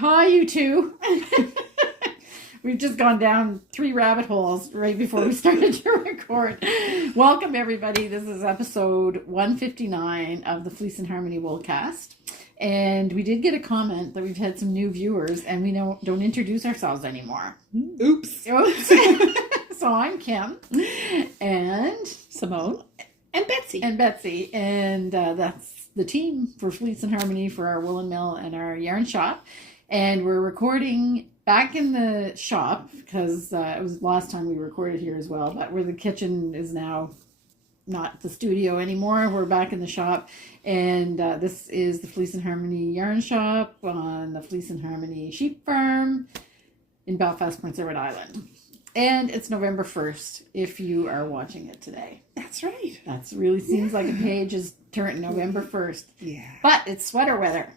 Hi, you two. We've just gone down 3 rabbit holes right before we started to record. Welcome, everybody. This is episode 159 of the Fleece and Harmony Woolcast. And we did get a comment that we've had some new viewers and we don't introduce ourselves anymore. Oops. So I'm Kim and Simone and Betsy. And that's the team for Fleece and Harmony for our woolen mill and our yarn shop. And we're recording back in the shop because it was last time we recorded here as well, but where the kitchen is now not the studio anymore. We're back in the shop, and this is the Fleece and Harmony yarn shop on the Fleece and Harmony sheep farm in Belfast, Prince Edward Island. And it's November 1st if you are watching it today. That's right. That really seems like a page is turned November 1st. Yeah. But it's sweater weather.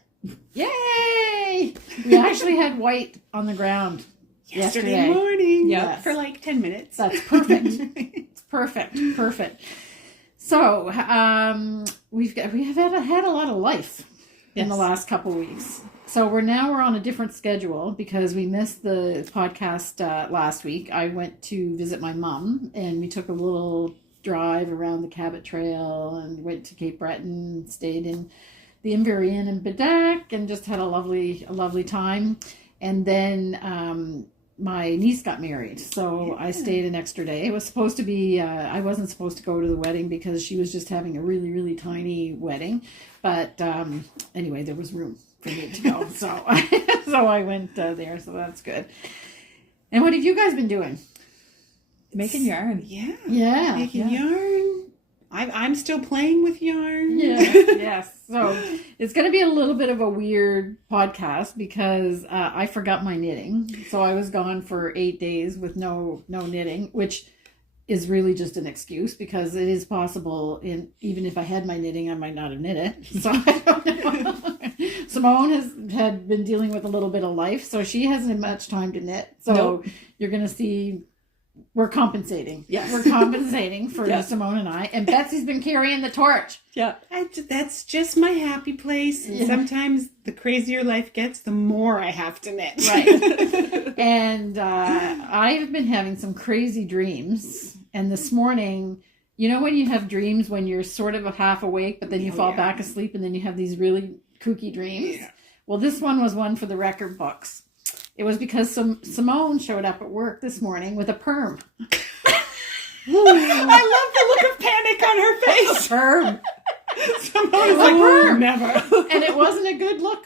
Yay! We actually had white on the ground yesterday morning. Yeah, yes. For like 10 minutes. That's perfect. It's perfect. So we have had a lot of life in the last couple of weeks. So we're on a different schedule because we missed the podcast last week. I went to visit my mom and we took a little drive around the Cabot Trail and went to Cape Breton, stayed in the Inverie Inn in Bedac and just had a lovely time. And then my niece got married, so I stayed an extra day. It was supposed to be, I wasn't supposed to go to the wedding because she was just having a really tiny wedding. But anyway, there was room for me to go. So I went there, so that's good. And what have you guys been doing? Making yarn. Yeah. Making yarn. I'm still playing with yarn. Yes. So it's going to be a little bit of a weird podcast because I forgot my knitting. So I was gone for 8 days with no knitting, which is really just an excuse because it is possible. Even if I had my knitting, I might not have knit it. So I don't know. Simone had been dealing with a little bit of life, so she hasn't had much time to knit. So You're going to see. We're compensating. Yes. We're compensating for Simone and I. And Betsy's been carrying the torch. Yeah. That's just my happy place. And sometimes the crazier life gets, the more I have to knit. Right. And I have been having some crazy dreams. And this morning, you know when you have dreams when you're sort of half awake, but then you fall back asleep and then you have these really kooky dreams? Yeah. Well, this one was one for the record books. It was because Simone showed up at work this morning with a perm. I love the look of panic on her face. A perm. Simone is like, perm. Never. And it wasn't a good look.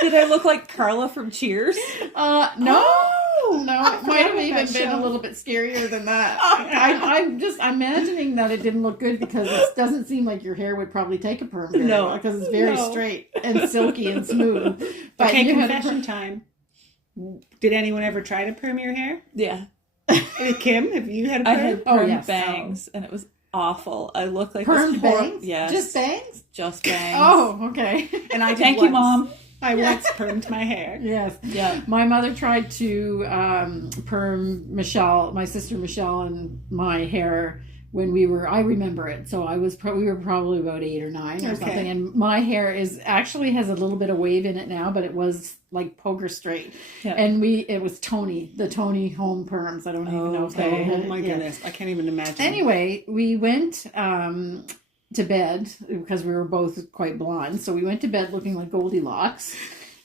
Did I look like Carla from Cheers? No. No, it might have even been a little bit scarier than that. I'm just imagining that it didn't look good because it doesn't seem like your hair would probably take a perm very well because it's very straight and silky and smooth. But okay, confession time. Did anyone ever try to perm your hair? Yeah. Kim, have you had a perm? I had perm bangs and it was awful. I looked like perm bangs? Yes. Just bangs? Just bangs. Oh, okay. And I Thank you, Mom. I once permed my hair. Yes. Yeah. My mother tried to perm Michelle, my sister Michelle, and my hair when I remember it. So we were probably about 8 or 9 or something. And my hair actually has a little bit of wave in it now, but it was like poker straight. Yeah. And it was the Tony home perms. I don't even know if they had. Oh my goodness. I can't even imagine. Anyway, we went to bed because we were both quite blonde. So we went to bed looking like Goldilocks.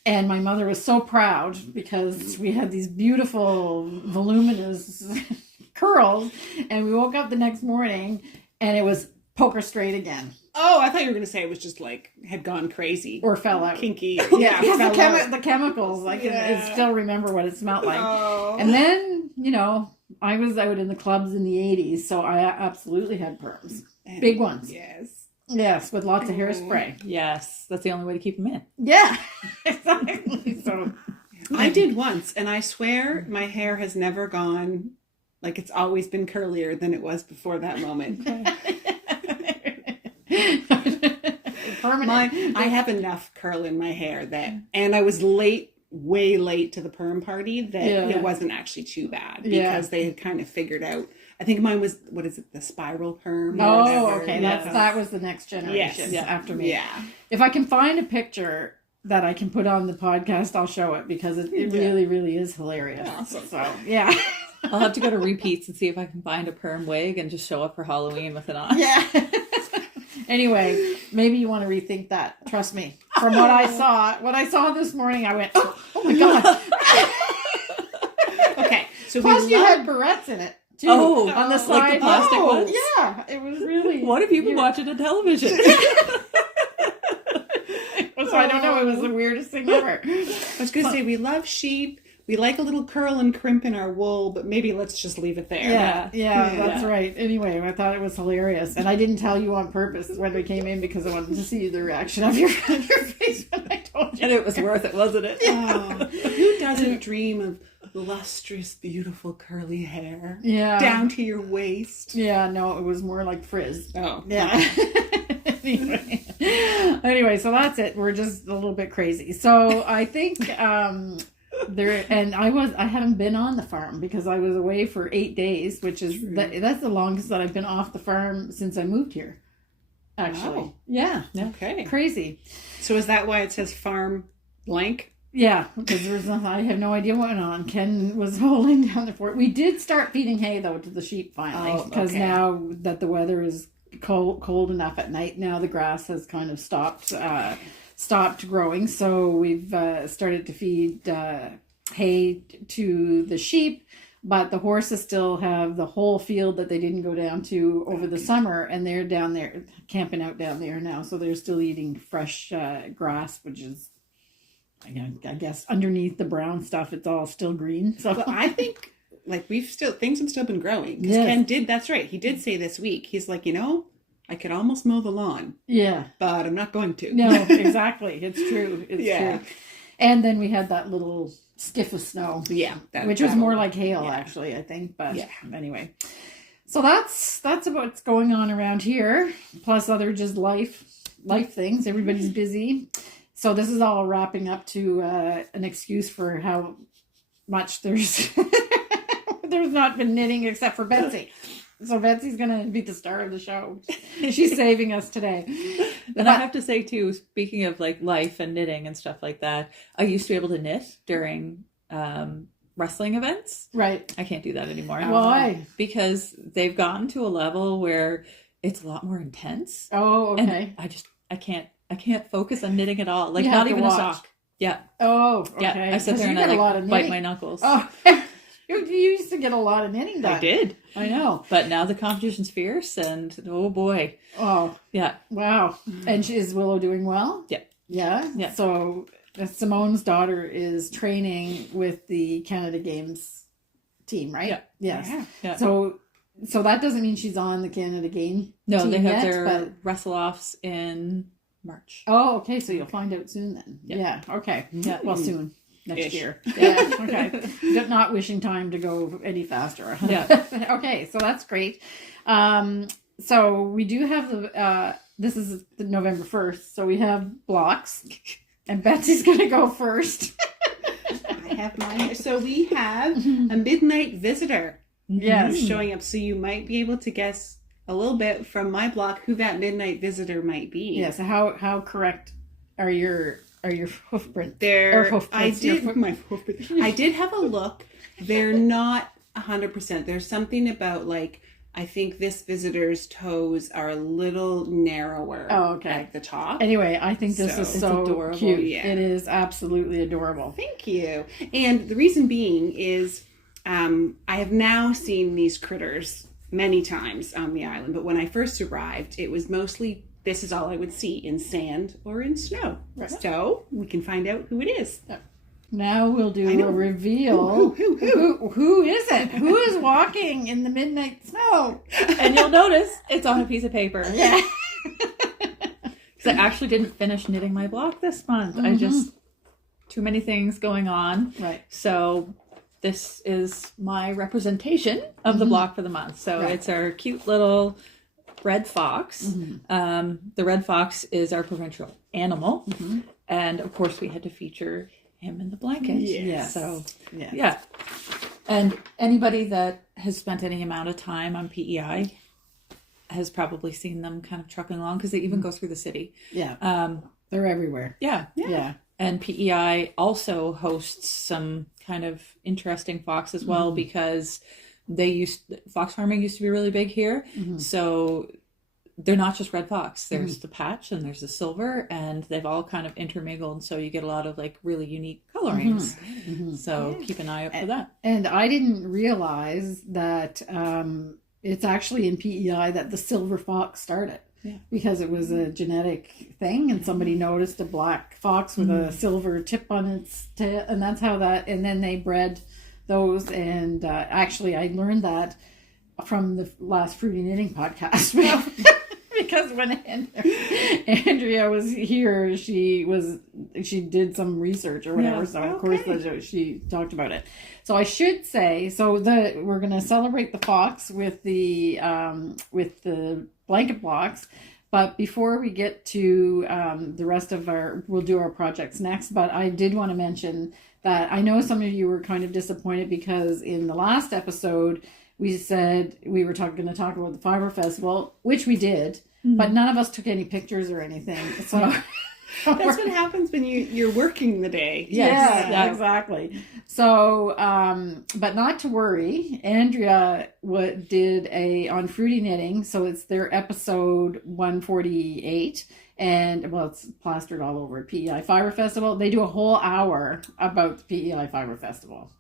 And my mother was so proud because we had these beautiful, voluminous curls. And we woke up the next morning and it was poker straight again. Oh, I thought you were going to say it was just like had gone crazy. Or fell out. Kinky. Yeah, the chemicals. I can still remember what it smelled like. Oh. And then, I was out in the clubs in the 80s. So I absolutely had perms. Big ones. Yes, with lots of hairspray. Yes, that's the only way to keep them in. Yeah, exactly. So I did once, and I swear my hair has never gone, like it's always been curlier than it was before that moment. Permanent. I have enough curl in my hair and I was way late to the perm party that it wasn't actually too bad because they had kind of figured out. I think mine was, the spiral perm? Oh, okay. That was the next generation after me. Yeah. If I can find a picture, that I can put on the podcast, I'll show it because it really, really is hilarious. Awesome. So, yeah. I'll have to go to repeats and see if I can find a perm wig and just show up for Halloween with it on. Yeah. Anyway, maybe you want to rethink that. Trust me. From what I saw this morning, I went, oh my God. Okay. So Plus you had barrettes in it, too. Oh, on the like side. the plastic ones? Yeah. It was really. What have you been watching on television? So I don't know. It was the weirdest thing ever. I was going to say, we love sheep. We like a little curl and crimp in our wool, but maybe let's just leave it there. Yeah, that's right. Anyway, I thought it was hilarious. And I didn't tell you on purpose when we came in because I wanted to see the reaction of your face when I told you. And it was worth it, wasn't it? Oh, who doesn't dream of lustrous, beautiful, curly hair? Yeah. Down to your waist. Yeah, no, it was more like frizz. Oh. Yeah. Anyway, so that's it. We're just a little bit crazy. So I think I haven't been on the farm because I was away for 8 days, which is that's the longest that I've been off the farm since I moved here. Actually. Wow. Yeah. Okay. Crazy. So is that why it says farm blank? Yeah, because I have no idea what went on. Ken was holding down the fort. We did start feeding hay though to the sheep finally because now that the weather is cold enough at night, now the grass has kind of stopped growing, so we've started to feed hay to the sheep, but the horses still have the whole field that they didn't go down to over the summer, and they're down there camping out down there now, so they're still eating fresh grass, which is I guess underneath the brown stuff it's all still green. So well, I think like things have still been growing because Ken that's right, he did say this week, he's like, I could almost mow the lawn. Yeah. But I'm not going to. No, exactly. It's true. It's true. And then we had that little skiff of snow. Yeah. Which was more like hail, actually, I think. But anyway. So that's what's going on around here. Plus other just life things. Everybody's busy. So this is all wrapping up to an excuse for how much there's not been knitting except for Betsy. So Betsy's going to be the star of the show. She's saving us today. And I have to say, too, speaking of like life and knitting and stuff like that, I used to be able to knit during wrestling events. Right. I can't do that anymore. Why? Because they've gotten to a level where it's a lot more intense. Oh, okay. And I can't focus on knitting at all. Like not even a sock. Yeah. Oh, okay. Yeah. I sit there and I bite my knuckles. Oh, you used to get a lot of knitting done. I did. I know. But now the competition's fierce and oh boy. Oh. Yeah. Wow. And is Willow doing well? Yeah. Yeah? Yeah. So Simone's daughter is training with the Canada Games team, right? Yeah. Yes. Yeah. So that doesn't mean she's on the Canada Game team they have yet, their wrestle-offs in March. Oh, okay. So you'll find out soon then. Yeah. Okay. Yeah. Well, soon. Next year. Yeah. Okay. Not wishing time to go any faster. Yeah. Okay. So that's great. So we do have this is the November 1st. So we have blocks and Betsy's going to go first. I have mine here. So we have a midnight visitor. Yes. Showing up. So you might be able to guess a little bit from my block who that midnight visitor might be. Yeah. So how correct are your hoof prints? I did have a look. They're not 100%. There's something about like I think this visitor's toes are a little narrower at the top. Anyway, I think this is so adorable. Cute. Yeah. It is absolutely adorable. Thank you. And the reason being is I have now seen these critters many times on the island, but when I first arrived, it was mostly this is all I would see in sand or in snow. Right. So we can find out who it is. Now we'll do a reveal. Who is it? Who is walking in the midnight snow? And you'll notice it's on a piece of paper. Yeah. Because I actually didn't finish knitting my block this month. I just, too many things going on. Right. So this is my representation of the block for the month. So it's our cute little red fox. The red fox is our provincial animal. And of course we had to feature him in the blanket. Yes. So yeah. And anybody that has spent any amount of time on PEI has probably seen them kind of trucking along because they even go through the city. Yeah. They're everywhere. Yeah. And PEI also hosts some kind of interesting fox as well, because fox farming used to be really big here. So they're not just red fox. There's the patch and there's the silver, and they've all kind of intermingled. So you get a lot of like really unique colorings. So keep an eye out for that. And I didn't realize that it's actually in PEI that the silver fox started. Yeah. Because it was a genetic thing, and somebody noticed a black fox with a silver tip on its tail, and that's how that. And then they bred those, and actually, I learned that from the last Fruity Knitting podcast. Because when Andrea was here, she did some research or whatever. So of course she talked about it. So I should say, we're going to celebrate the fox with the blanket blocks. But before we get to the rest of we'll do our projects next. But I did want to mention that I know some of you were kind of disappointed because in the last episode, we said we were going to talk about the Fibre Festival, which we did, but none of us took any pictures or anything. So that's what happens when you're working the day. Yes. Yeah, exactly. So, but not to worry. Andrea did on Fruity Knitting, so it's their episode 148. And it's plastered all over at PEI Fibre Festival. They do a whole hour about the PEI Fibre Festival.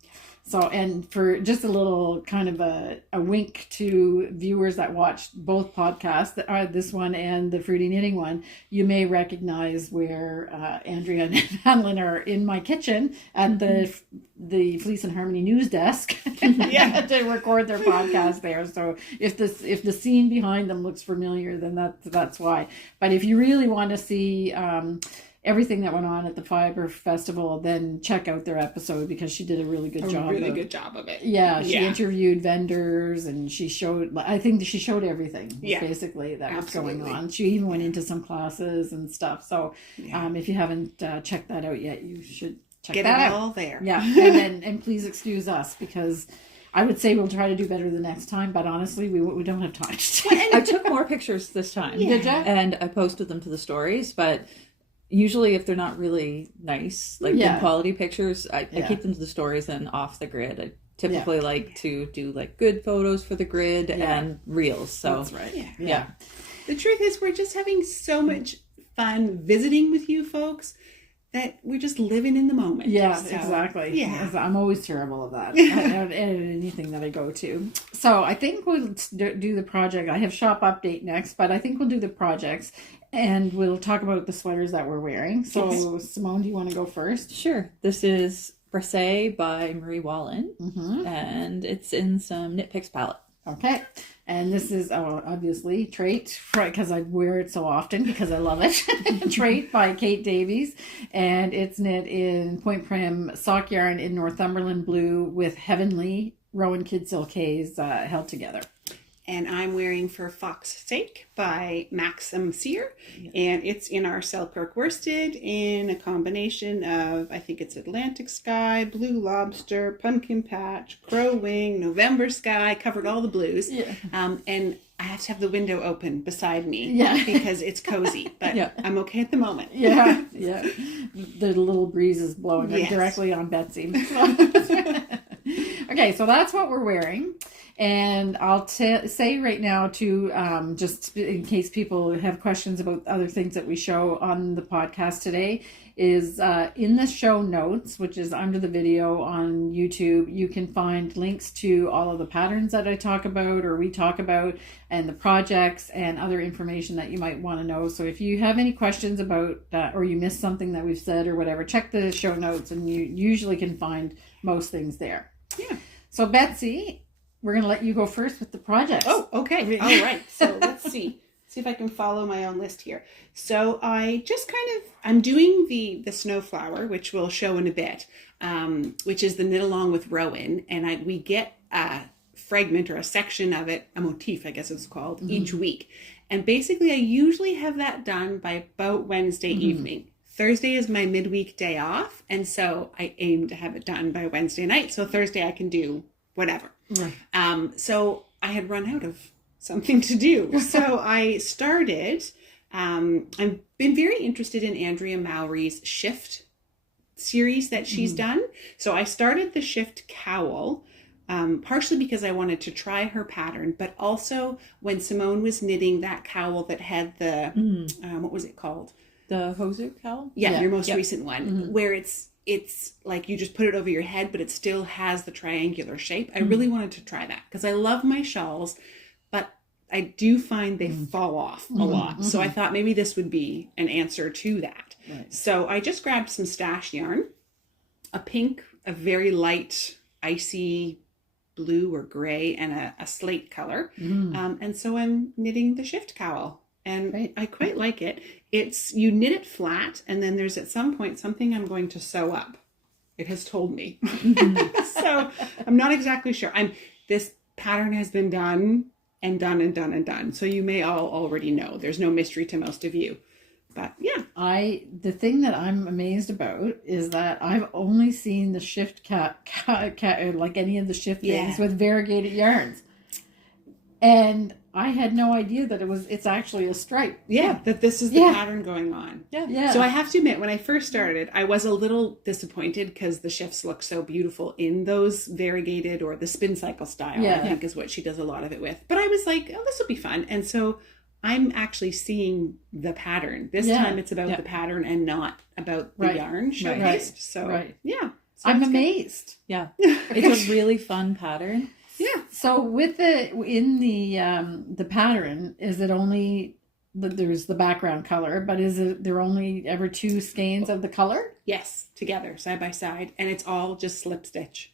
So, and for just a little kind of a wink to viewers that watched both podcasts, this one and the Fruity Knitting one, you may recognize where Andrea and Madeline are in my kitchen at the Fleece and Harmony news desk to record their podcast there. So if the scene behind them looks familiar, then that's why. But if you really want to see everything that went on at the Fibre Festival, then check out their episode, because she did a really good job. Good job of it. Yeah, she interviewed vendors, and I think she showed everything basically that was going on. She even went into some classes and stuff. So if you haven't checked that out yet, you should check that out. Get it all there. Yeah, and please excuse us, because I would say we'll try to do better the next time, but honestly, we don't have time. I took more pictures this time. Did you? And I posted them to the stories, but usually if they're not really nice, like good quality pictures, I keep them to the stories and off the grid. I typically like to do like good photos for the grid and reels. So that's right. Yeah. The truth is, we're just having so much fun visiting with you folks that we're just living in the moment. Yeah, so, exactly. Yeah. I'm always terrible at that. I don't edit anything that I go to. So I think we'll do the project. I have shop update next, but I think we'll do the projects. And we'll talk about the sweaters that we're wearing. So, Simone, do you want to go first? Sure. This is Bressay by Marie Wallin. And it's in some Knit Picks palette. Okay. And this is, obviously, Treit, because I wear it so often because I love it. Treit by Kate Davies. And it's knit in point prim sock yarn in Northumberland blue with heavenly ROWAN Kid Silkays held together. And I'm wearing For Fox's Sake by Max Cyr. And it's in our Selkirk worsted in a combination of, I think it's Atlantic Sky, Blue Lobster, Pumpkin Patch, Crow Wing, November Sky, covered all the blues. Yeah. And I have to have the window open beside me because it's cozy, but I'm okay at the moment. Yeah. The little breeze is blowing directly on Betsy. Okay, so that's what we're wearing. And I'll say right now to, just in case people have questions about other things that we show on the podcast today, is in the show notes, which is under the video on YouTube, you can find links to all of the patterns that I talk about or we talk about, and the projects and other information that you might want to know. So if you have any questions about or you missed something that we've said or whatever, check the show notes and you usually can find most things there. Yeah. So Betsy, we're going to let you go first with the project. Oh, okay. All right. So let's see if I can follow my own list here. So I just I'm doing the Snowflower, which we'll show in a bit, which is the knit along with ROWAN. And we get a fragment or a section of it, a motif, I guess it's called, each week. And basically I usually have that done by about Wednesday evening. Thursday is my midweek day off. And so I aim to have it done by Wednesday night. So Thursday I can do whatever. Right. So I had run out of something to do. So I started, I've been very interested in Andrea Mowry's Shift series that she's done. So I started the Shift Cowl, partially because I wanted to try her pattern, but also when Simone was knitting that cowl that had the, what was it called? The Hoser cowl? Yeah, your most recent one, where it's like you just put it over your head, but it still has the triangular shape. I really wanted to try that because I love my shawls, but I do find they fall off a lot. So I thought maybe this would be an answer to that. Right. So I just grabbed some stash yarn, a pink, a very light, icy blue or gray, and a slate color. And so I'm knitting the Shift Cowl, and I quite like it. You knit it flat, and then there's at some point something I'm going to sew up. It has told me. So I'm not exactly sure. This pattern has been done and done and done and done. So you may all already know. There's no mystery to most of you. But yeah. The thing that I'm amazed about is that I've only seen the Shift like any of the Shift things with variegated yarns. And I had no idea that it's actually a stripe. Yeah, that this is the pattern going on. Yeah. So I have to admit, when I first started, I was a little disappointed because the shifts look so beautiful in those variegated or the spin cycle style, I think is what she does a lot of it with. But I was like, oh, this will be fun. And so I'm actually seeing the pattern. This time it's about the pattern and not about the yarn showcased. So yeah. So I'm amazed. Yeah. It's a really fun pattern. Yeah. So with the pattern, is it only there's the background color, but is there only ever 2 skeins of the color? Yes, together, side by side, and it's all just slip stitch.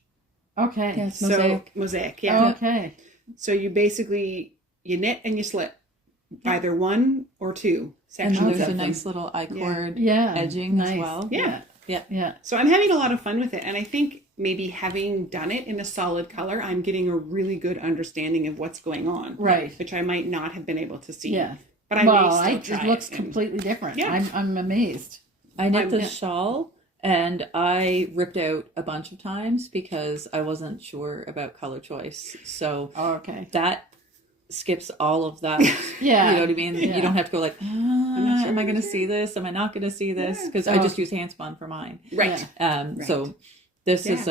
Okay. Yeah, it's mosaic. So mosaic, yeah. Okay. So you knit and you slip either 1 or 2 sections. And there's of a them. nice little I-cord edging as well. Yeah. So I'm having a lot of fun with it, and I think maybe having done it in a solid color, I'm getting a really good understanding of what's going on. Right. Which I might not have been able to see. Yeah. But I may still try it looks completely different. Yeah. I'm amazed. I knit the shawl, and I ripped out a bunch of times because I wasn't sure about color choice. So that skips all of that. You know what I mean? You don't have to go like, am I going to see this? Am I not going to see this? Because I just use handspun for mine. Right. So this is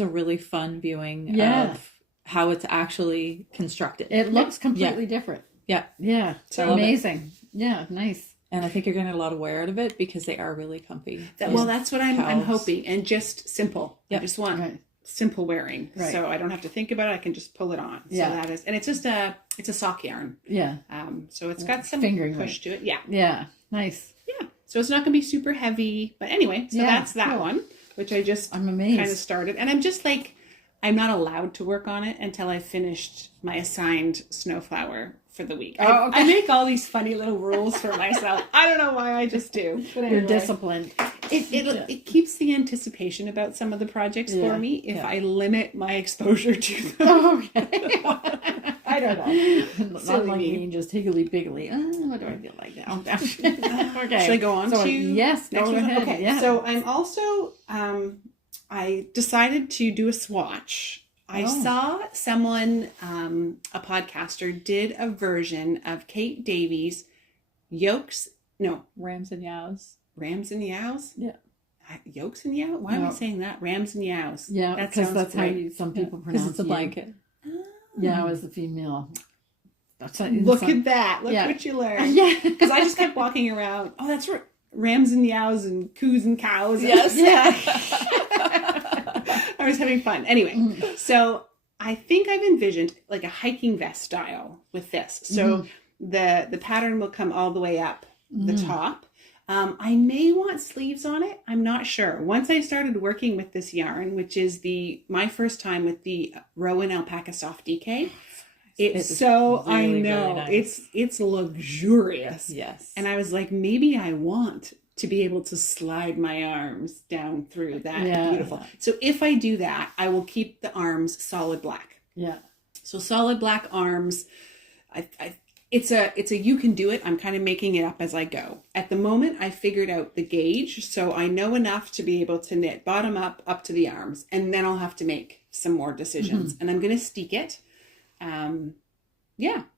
a really fun viewing of how it's actually constructed. It looks completely different. Yeah. Yeah. So amazing. Yeah. Nice. And I think you're getting a lot of wear out of it because they are really comfy. That's what I'm hoping. And just simple. I just want simple wearing. Right. So I don't have to think about it. I can just pull it on. So that is, and it's just it's a sock yarn. Yeah. So it's got some fingering push to it. Yeah. Yeah. Nice. Yeah. So it's not going to be super heavy. But anyway, so that's that one, which I'm amazed. Kind of started. And I'm just like, I'm not allowed to work on it until I finished my assigned Snowflower for the week. I make all these funny little rules for myself. I don't know why, I just do. But anyway, you're disciplined. It keeps the anticipation about some of the projects for me if I limit my exposure to them. I don't know. Not like me, just higgly-piggly. What do I feel like now? Okay. Should I go on to Yes, go ahead. Okay, yeah. So I'm also, I decided to do a swatch. I saw someone, a podcaster, did a version of Kate Davies' Rams and Yowes. Rams and Yowes? Yeah. Yolks and Yowes? Why am I saying that? Rams and Yowes. Yeah, because that's great. how some people pronounce it. Because it's a blanket. Yow is the female. Look at that. Look what you learned. Yeah. Because I just kept walking around. Oh, that's right. Rams and Yows and coos and cows. Yes. Yeah. I was having fun. Anyway, so I think I've envisioned like a hiking vest style with this. So the pattern will come all the way up the top. I may want sleeves on it. I'm not sure. Once I started working with this yarn, which is my first time with the ROWAN Alpaca Soft DK, it's so, really, I know, really nice. It's luxurious. Yes. And I was like, maybe I want to be able to slide my arms down through that. Yeah. Beautiful. So if I do that, I will keep the arms solid black. Yeah. So solid black arms. It's a you can do it. I'm kind of making it up as I go. At the moment, I figured out the gauge, so I know enough to be able to knit bottom up to the arms, and then I'll have to make some more decisions. And I'm going to steek it.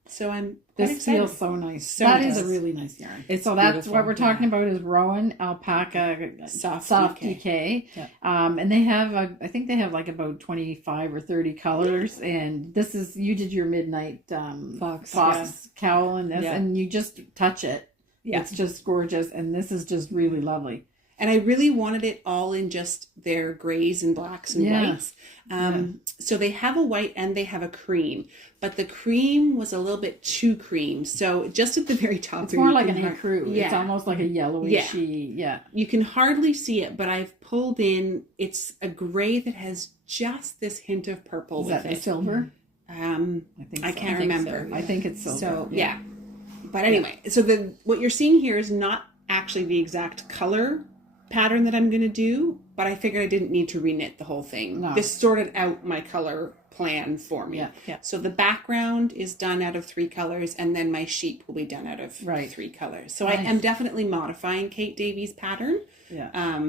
So I'm This feels so nice. So that nice. is a really nice yarn. It's that's beautiful. what we're talking about is ROWAN Alpaca Soft DK. Yeah. And they have, I think they have like about 25 or 30 colors. And this is, you did your midnight fox cowl and this, and you just touch it. Yeah. It's just gorgeous. And this is just really lovely. And I really wanted it all in just their grays and blacks and whites. So they have a white and they have a cream. But the cream was a little bit too cream. So just at the very top. It's more like an ecru. Yeah. It's almost like a yellowishy. Yeah. You can hardly see it, but I've pulled in, it's a gray that has just this hint of purple with it. Silver? I think I can't remember. So. I think it's silver. So, yeah. But anyway, so what you're seeing here is not actually the exact color pattern that I'm going to do, but I figured I didn't need to reknit the whole thing. No. This sorted out my color plan for me. Yeah. So the background is done out of 3 colors, and then my sheep will be done out of 3 colors. So nice. I am definitely modifying Kate Davies' pattern. Yeah.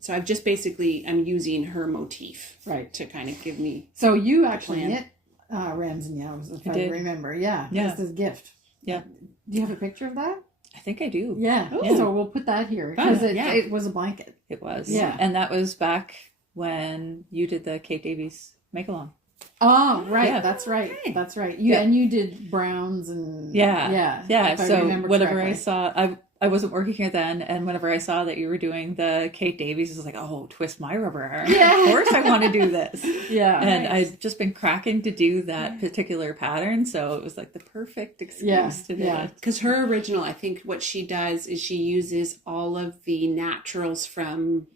So I've just I'm using her motif to kind of give me. So you actually knit Rams and Yowes, if I remember. Yeah. This is a gift. Yeah. Do you have a picture of that? I think I do. Yeah. So we'll put that here because it was a blanket. It was. Yeah. And that was back when you did the Kate Davies make-along. Oh, right. Yeah. That's right. That's right. And you did browns and So whenever I saw, I wasn't working here then, and whenever I saw that you were doing the Kate Davies, I was like, oh, twist my rubber arm. Yeah. Of course I want to do this. Yeah. And I've just been cracking to do that particular pattern, so it was like the perfect excuse to do it. Because her original, I think what she does is she uses all of the naturals from,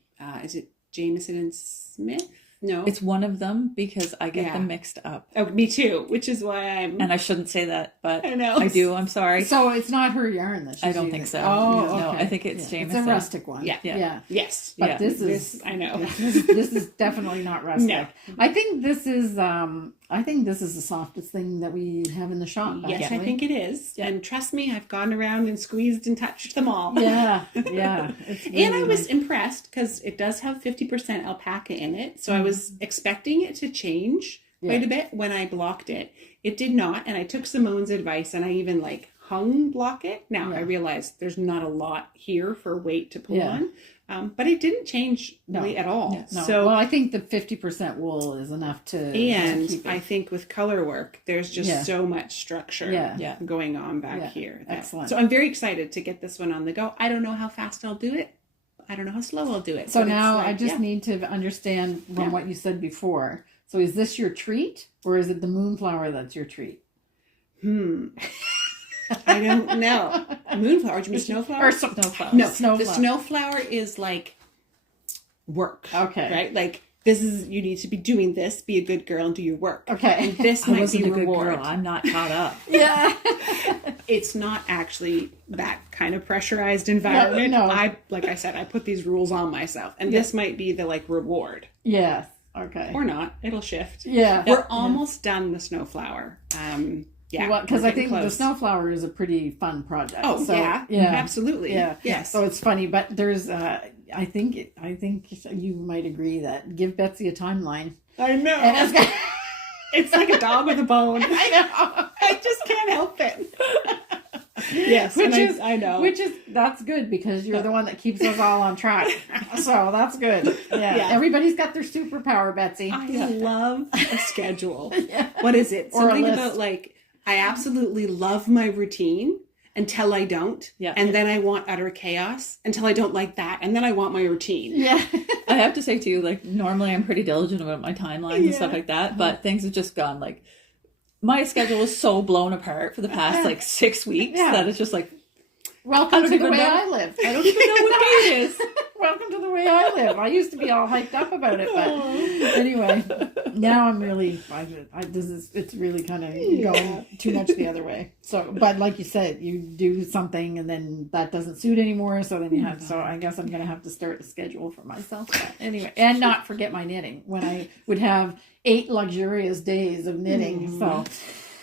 is it Jameson and Smith? No. It's one of them because I get them mixed up. Oh, me too, which is why I'm... And I shouldn't say that, but I know. I do, I'm sorry. So it's not her yarn that she's I don't think so. Oh, no, okay. I think it's Jameson. It's a rustic one. Yeah. Yes. But this is... I know. This is definitely not rustic. No. I think this is the softest thing that we have in the shop. Yes, actually. I think it is. Yeah. And trust me, I've gone around and squeezed and touched them all. Yeah. It's really and I was impressed because it does have 50% alpaca in it. So I was expecting it to change quite a bit when I blocked it. It did not. And I took Simone's advice and I even hung block it. Now I realized there's not a lot here for weight to pull on. But it didn't change really at all. Yeah, no. So I think the 50% wool is enough to. And keep it. I think with color work, there's just so much structure going on back here. Excellent. So I'm very excited to get this one on the go. I don't know how fast I'll do it. I don't know how slow I'll do it. So now I just need to understand from what you said before. So is this your treat or is it the moonflower that's your treat? I don't know. Moonflower? Do you mean snowflower? Or snowflower. No, snowflower. The snowflower is like work. Okay. Right? Like this is, you need to be doing this, be a good girl and do your work. Okay. And this I might wasn't be a good reward. girl. I'm not caught up. Yeah. It's not actually that kind of pressurized environment. No. Like I said, I put these rules on myself. And this might be the reward. Yes. Okay. Or not. It'll shift. Yeah. We're almost done the snowflower. Yeah, because I think the snowflower is a pretty fun project. Oh, so, yeah, absolutely. Yeah, yes. So it's funny, but there's, I think you might agree that give Betsy a timeline. I know. And it's like a dog with a bone. I know. I just can't help it. Yes, I know. That's good because you're the one that keeps us all on track. So that's good. Yeah. Everybody's got their superpower, Betsy. I love a schedule. What is it? Something about I absolutely love my routine until I don't. Yeah. And then I want utter chaos until I don't like that. And then I want my routine. Yeah. I have to say too, normally I'm pretty diligent about my timelines and stuff like that, but things have just gone my schedule is so blown apart for the past 6 weeks that it's just welcome to the way I live. I don't even know what day it is. Welcome to the way I live. I used to be all hyped up about it, but anyway, now I'm really, it's really kind of going too much the other way. So, but like you said, you do something and then that doesn't suit anymore. So then you have, so I guess I'm going to have to start a schedule for myself. But anyway, and not forget my knitting when I would have 8 luxurious days of knitting. So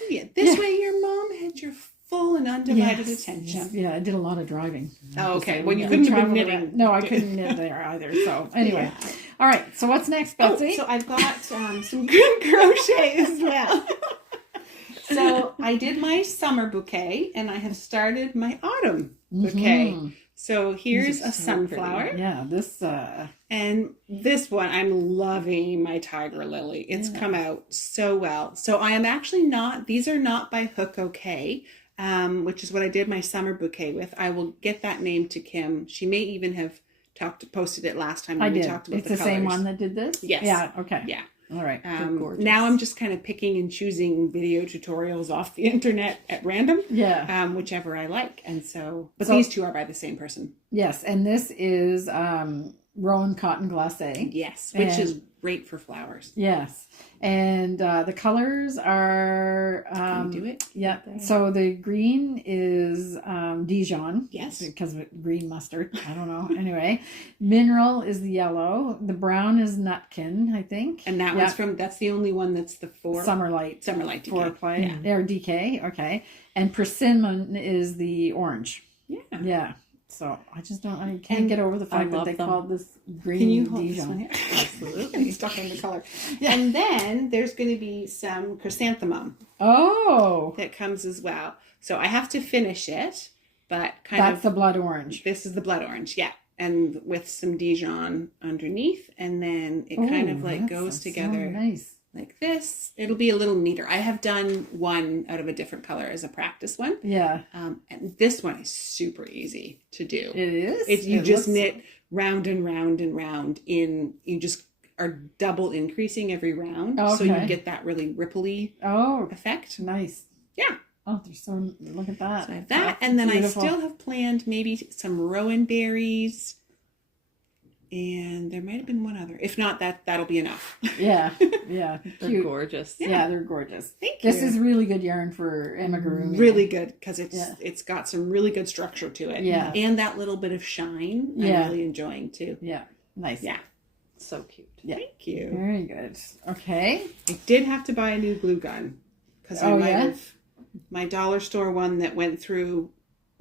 this way your mom had your full and undivided attention. Yeah, I did a lot of driving. Oh, okay. Well, you couldn't have been knitting. No, I couldn't knit there either. So anyway. All right. So what's next, Betsy? So I've got some good crochet as well. So I did my summer bouquet and I have started my autumn bouquet. Mm-hmm. So here's a so sunflower. pretty. Yeah, this And this one, I'm loving my tiger lily. It's come out so well. So I am actually these are not by Hook OK, which is what I did my summer bouquet with. I will get that name to Kim. She may even have posted it last time when we talked about it's the the colors. same one that did this? Yes. Yeah, okay. Yeah. All right. Now I'm just kind of picking and choosing video tutorials off the internet at random. Yeah. Whichever I like. And so these two are by the same person. Yes, and this is Rowan Cotton Glacé. Yes, which is great for flowers. Yes, and the colors are. Can you do it? Yeah. So the green is Dijon. Yes. Because of green mustard. I don't know. Anyway, mineral is the yellow. The brown is Nutkin, I think. And that one's that's the only one that's the Summer Light. DK. Foreplay. Yeah. Or DK. Okay. And persimmon is the orange. Yeah. Yeah. So I can't get over the fact that they called this green. Can you hold Dijon. this one here? Absolutely. Stuck in the color. Yeah. And then there's going to be some chrysanthemum. Oh. That comes as well. So I have to finish it, but That's the blood orange. This is the blood orange, yeah. And with some Dijon underneath, and then it kind of like goes together. So nice. Like this. It'll be a little neater. I have done one out of a different color as a practice one. Yeah. And this one is super easy to do. It is? You just knit round and round and round you just are double increasing every round. Okay. So you get that really ripply effect. Nice. Yeah. Oh, look at that. So I have that. And then beautiful. I still have planned maybe some rowan berries. And there might have been one other. If not, that'll be enough. Yeah, yeah. They're gorgeous. Yeah, they're gorgeous. Thank you. This is really good yarn for amigurumi. Really good because it's got some really good structure to it. Yeah. And that little bit of shine I'm really enjoying too. Yeah. Nice. Yeah. So cute. Yeah. Thank you. Very good. Okay. I did have to buy a new glue gun because I might have my dollar store one that went through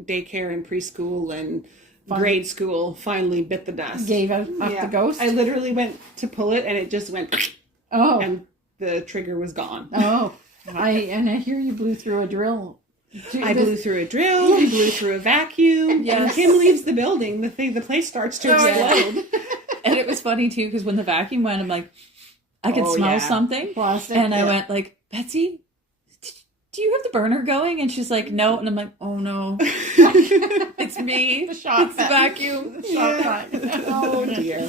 daycare and preschool and grade school finally bit the dust. Gave up the ghost? I literally went to pull it and it just went and the trigger was gone. Oh. I hear you blew through a drill. I blew through a drill, we blew through a vacuum. Yes. And Kim leaves the building, the place starts to explode. And it was funny too because when the vacuum went, I'm like, I could smell something. Plastic. And I went like, Betsy, do you have the burner going? And she's like, no. And I'm like, oh no. It's me. It's the vacuum. Oh dear.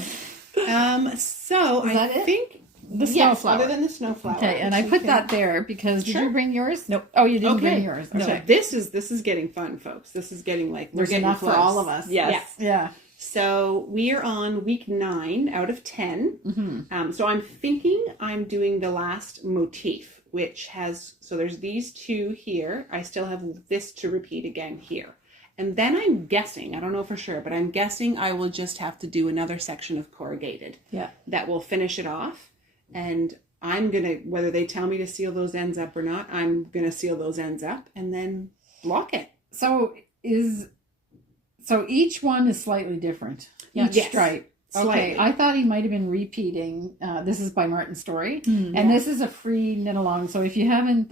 So I think the snowflower. Other than the snowflower. Okay, and I put that there because did you bring yours? Nope. Oh, you didn't bring yours. Okay. So this is getting fun, folks. This is getting like there's getting enough close. for all of us. Yes. Yeah. So we are on week 9 out of 10. Mm-hmm. So I'm thinking I'm doing the last motif, which has, so there's these two here. I still have this to repeat again here. And then I'm guessing, I don't know for sure, but I'm guessing I will just have to do another section of corrugated. Yeah. That will finish it off. And I'm going to, whether they tell me to seal those ends up or not, I'm going to seal those ends up and then block it. So each one is slightly different. Each stripe. Slightly. Okay, I thought he might have been repeating. This is by Martin Story, and this is a free knit along. So if you haven't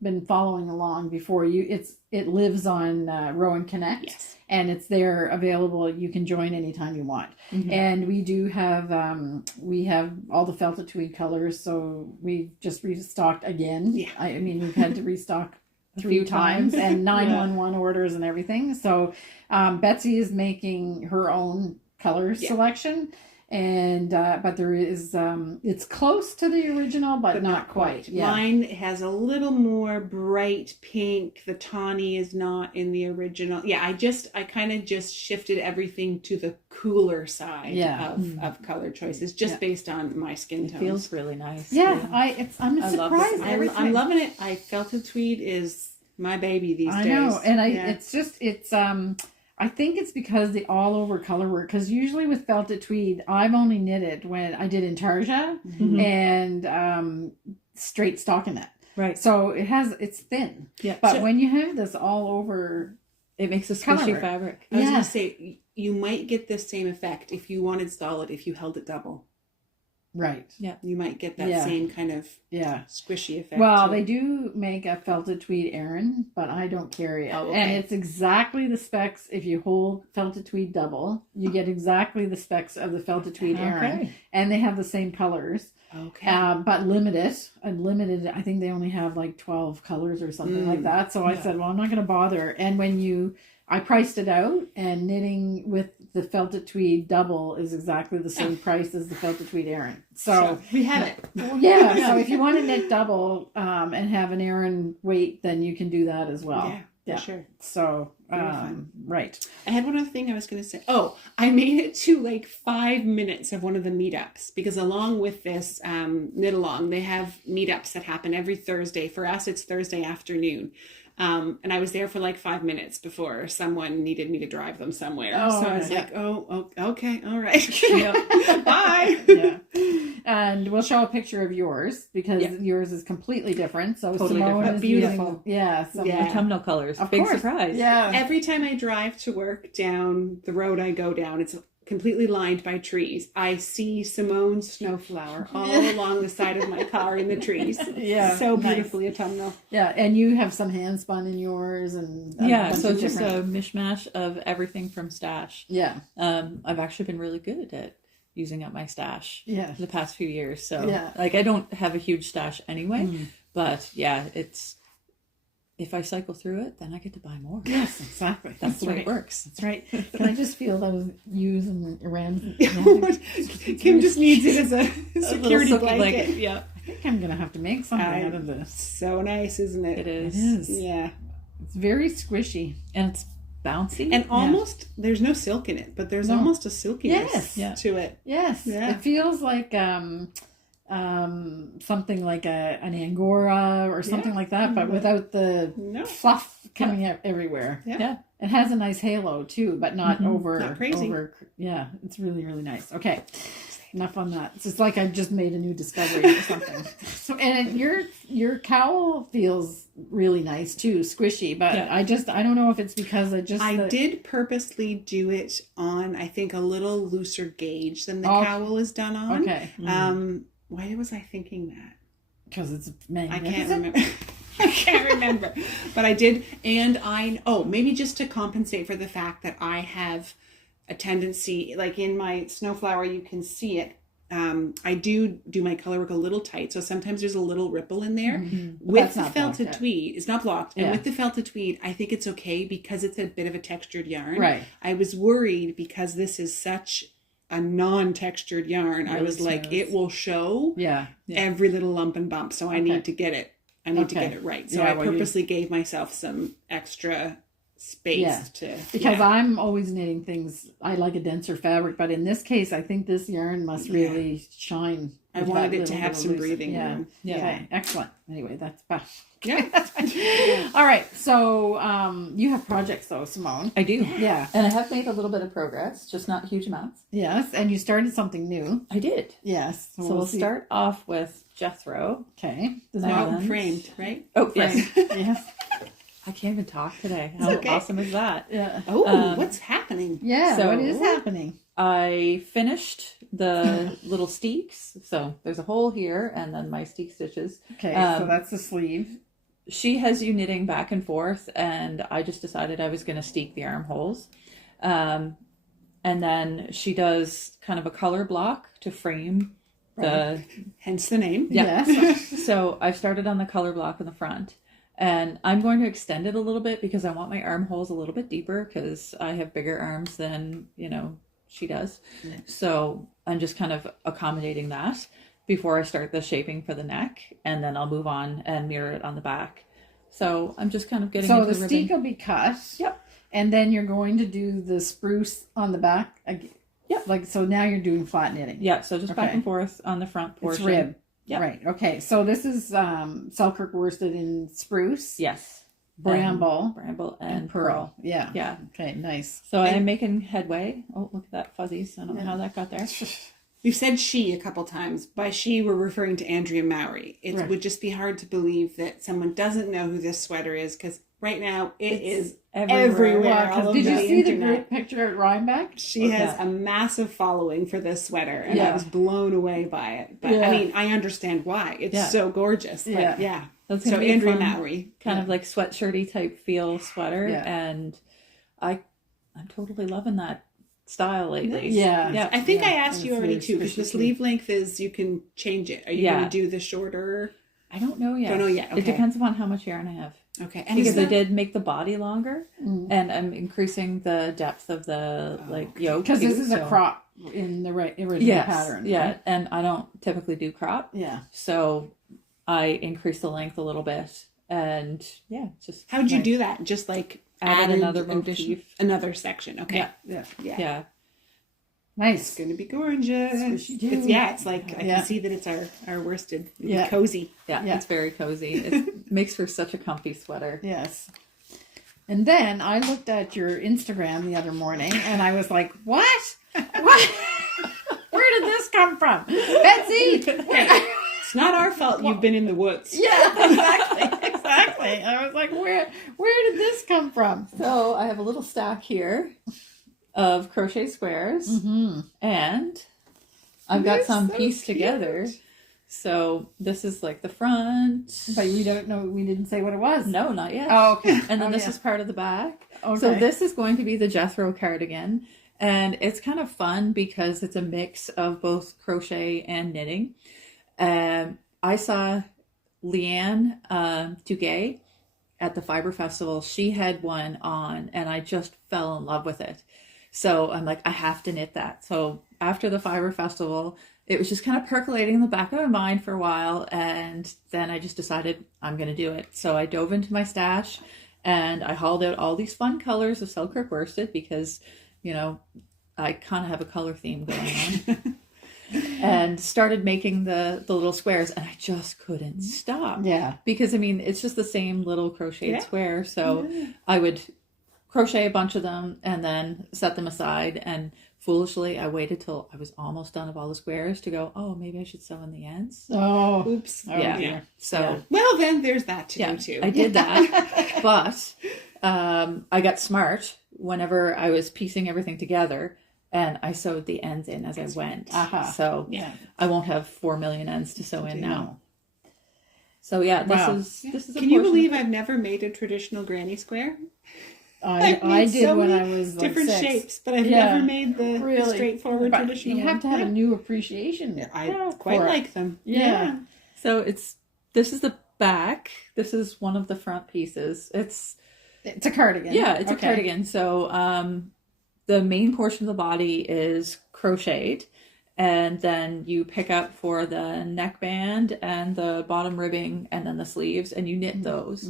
been following along before, it lives on Rowan Connect, and it's there available. You can join anytime you want. Mm-hmm. And we do have all the felted tweed colors. So we just restocked again. Yeah. I mean we've had to restock 3 times and 911 orders and everything. So Betsy is making her own color selection, and but there is it's close to the original but not quite. Mine has a little more bright pink. The tawny is not in the original. I kind of just shifted everything to the cooler side of color choices just based on my skin tones. It feels really nice. I'm surprised every time. I'm loving it. Felted tweed is my baby these days. I know, and I think it's because the all over color work, because usually with felted tweed, I've only knitted when I did Intarsia and straight stockinette. Right. So it's thin. Yeah. But when you have this all over, it makes a squishy fabric. I was going to say, you might get this same effect if you wanted solid, if you held it double. Right. Yeah. You might get that same kind of squishy effect. Well, they do make a felted tweed Aran, but I don't carry it. Oh, okay. And it's exactly the specs. If you hold felted tweed double, you get exactly the specs of the felted tweed Aran. And they have the same colors. Okay. But limited. I think they only have like 12 colors or something like that. So I said, well, I'm not going to bother. And I priced it out, and knitting with the felted tweed double is exactly the same price as the felted tweed Aran. So we have it. Yeah. So if you want to knit double and have an Aran weight, then you can do that as well. Yeah, for sure. So, right. I had one other thing I was going to say. Oh, I made it to like 5 minutes of one of the meetups, because along with this knit along, they have meetups that happen every Thursday. For us, it's Thursday afternoon. And I was there for like 5 minutes before someone needed me to drive them somewhere. So I was like, oh, okay, all right. Bye. Yeah. And we'll show a picture of yours, because yours is completely different. So totally Simone different. is Beautiful. using, autumnal colors. Of Big course. surprise. Yeah. Every time I drive to work down the road I go down, it's completely lined by trees. I see Simone's snowflower all along the side of my car in the trees. Yeah. So beautifully autumnal. Yeah. And you have some hand spun in yours, and So it's just a mishmash of everything from stash. Yeah. I've actually been really good at using up my stash the past few years. So like, I don't have a huge stash anyway, but it's, if I cycle through it, then I get to buy more. Yes, exactly. That's the way it works. That's right. Can I just feel those Yowes and Iran? Kim just needs it as a security blanket. Yeah. I think I'm going to have to make something out of this. So nice, isn't it? It is. It is. Yeah. It's very squishy. And it's bouncy. And almost, there's no silk in it, but there's almost a silkiness to it. Yes. Yeah. It feels like something like an Angora or something like that, but without the fluff coming out everywhere. Yeah. It has a nice halo too, but not Not crazy. It's really, really nice. Okay. Enough on that. It's like I just made a new discovery or something. So, and your cowl feels really nice too, squishy. But I don't know if it's because I did purposely do it on, I think, a little looser gauge than the cowl is done on. Okay. Why was I thinking that? Because it's I can't remember. I can't remember. But I did, and maybe just to compensate for the fact that I have a tendency, like in my Snowflower, you can see it. I do my color work a little tight, so sometimes there's a little ripple in there. With the felted tweed, it's not blocked. And with the felted tweed, I think it's okay because it's a bit of a textured yarn. Right. I was worried because this is such a non-textured yarn. Really I was like, it will show every little lump and bump, so I need to get it. I need to get it right. So I purposely gave myself some extra space because I'm always knitting things. I like a denser fabric, but in this case, I think this yarn must really shine. I wanted it to have some breathing room. Yeah. Okay. Excellent. Anyway, that's best. Yeah. All right. So you have projects though, Simone. I do. Yeah. And I have made a little bit of progress, just not huge amounts. Yes. And you started something new. I did. Yes. So we'll start off with Jethro. Okay. Framed, right? Oh, yes. Yes. I can't even talk today. How awesome is that? Yeah. Oh, what's happening? Yeah. So what is happening? I finished the little steeks. So there's a hole here and then my steek stitches. Okay. So that's the sleeve. She has you knitting back and forth, and I just decided I was going to steek the armholes. And then she does kind of a color block to frame hence the name. Yeah. Yes. So I started on the color block in the front. And I'm going to extend it a little bit because I want my armholes a little bit deeper because I have bigger arms than, she does. Yeah. So I'm just kind of accommodating that before I start the shaping for the neck. And then I'll move on and mirror it on the back. So I'm just kind of getting into the ribbon. So the steek will be cut. Yep. And then you're going to do the spruce on the back. Yep. So now you're doing flat knitting. Yeah. So just back and forth on the front portion. It's rib. Yep. Right. Okay. So this is Selkirk worsted in spruce. Yes. Bramble and pearl. Yeah. Yeah. Okay. Nice. So I'm making headway. Oh, look at that fuzzies. I don't know how that got there. We've said she a couple times. By she, we're referring to Andrea Mowry. It would just be hard to believe that someone doesn't know who this sweater is because right now it is everywhere. everywhere. all Did over you see the internet. group picture at Rhinebeck? She has a massive following for this sweater, and I was blown away by it. But I mean, I understand why. It's so gorgeous. But That's so be Andrea fun, Mowry, kind of like sweatshirty type feel sweater, and I'm totally loving that style lately. Yeah. I think I asked you already too, because the squishy sleeve length is, you can change it. Are you going to do the shorter? I don't know yet. Don't know yet. Okay. It depends upon how much yarn I have. Okay. And because I did make the body longer, and I'm increasing the depth of the yoke. Because this is a crop in the original pattern. Yeah, right? and I don't typically do crop. Yeah. So I increased the length a little bit, and just how'd you do that? Just like add another addition, motif, another section. Okay. Yeah. Nice. It's going to be gorgeous. It's like I can see that it's our worsted. It's cozy. Yeah, it's very cozy. It makes for such a comfy sweater. Yes. And then I looked at your Instagram the other morning, and I was like, "What? What? Where did this come from, Betsy?" It's not our fault you've been in the woods. Yeah, exactly. I was like, "Where did this come from?" So I have a little stack here of crochet squares, and I've got some pieced together. So this is like the front, but we don't know. We didn't say what it was. No, not yet. Oh, okay. And then this is part of the back. Okay. So this is going to be the Jethro cardigan, and it's kind of fun because it's a mix of both crochet and knitting. I saw Leanne Duguay at the Fibre Festival. She had one on, and I just fell in love with it. So I'm like, I have to knit that. So after the Fibre Festival, it was just kind of percolating in the back of my mind for a while. And then I just decided I'm going to do it. So I dove into my stash, and I hauled out all these fun colors of Selkirk worsted because, I kind of have a color theme going on. And started making the little squares, and I just couldn't stop. Yeah. Because, it's just the same little crocheted square. So I would crochet a bunch of them and then set them aside, and foolishly I waited till I was almost done of all the squares to go, oh, maybe I should sew in the ends. Oh, oops. Oh, yeah. So well, then there's that to do too. I did that. But I got smart whenever I was piecing everything together, and I sewed the ends in as I went. So I won't have 4 million ends to sew in now. So this is Can you believe I've never made a traditional granny square? I did so when I was like different 6. shapes, but I've never made the straightforward traditional. You have to have a new appreciation. I quite like them. Yeah. So this is the back. This is one of the front pieces. It's a cardigan. Yeah, it's a cardigan. So the main portion of the body is crocheted, and then you pick up for the neckband and the bottom ribbing and then the sleeves, and you knit those.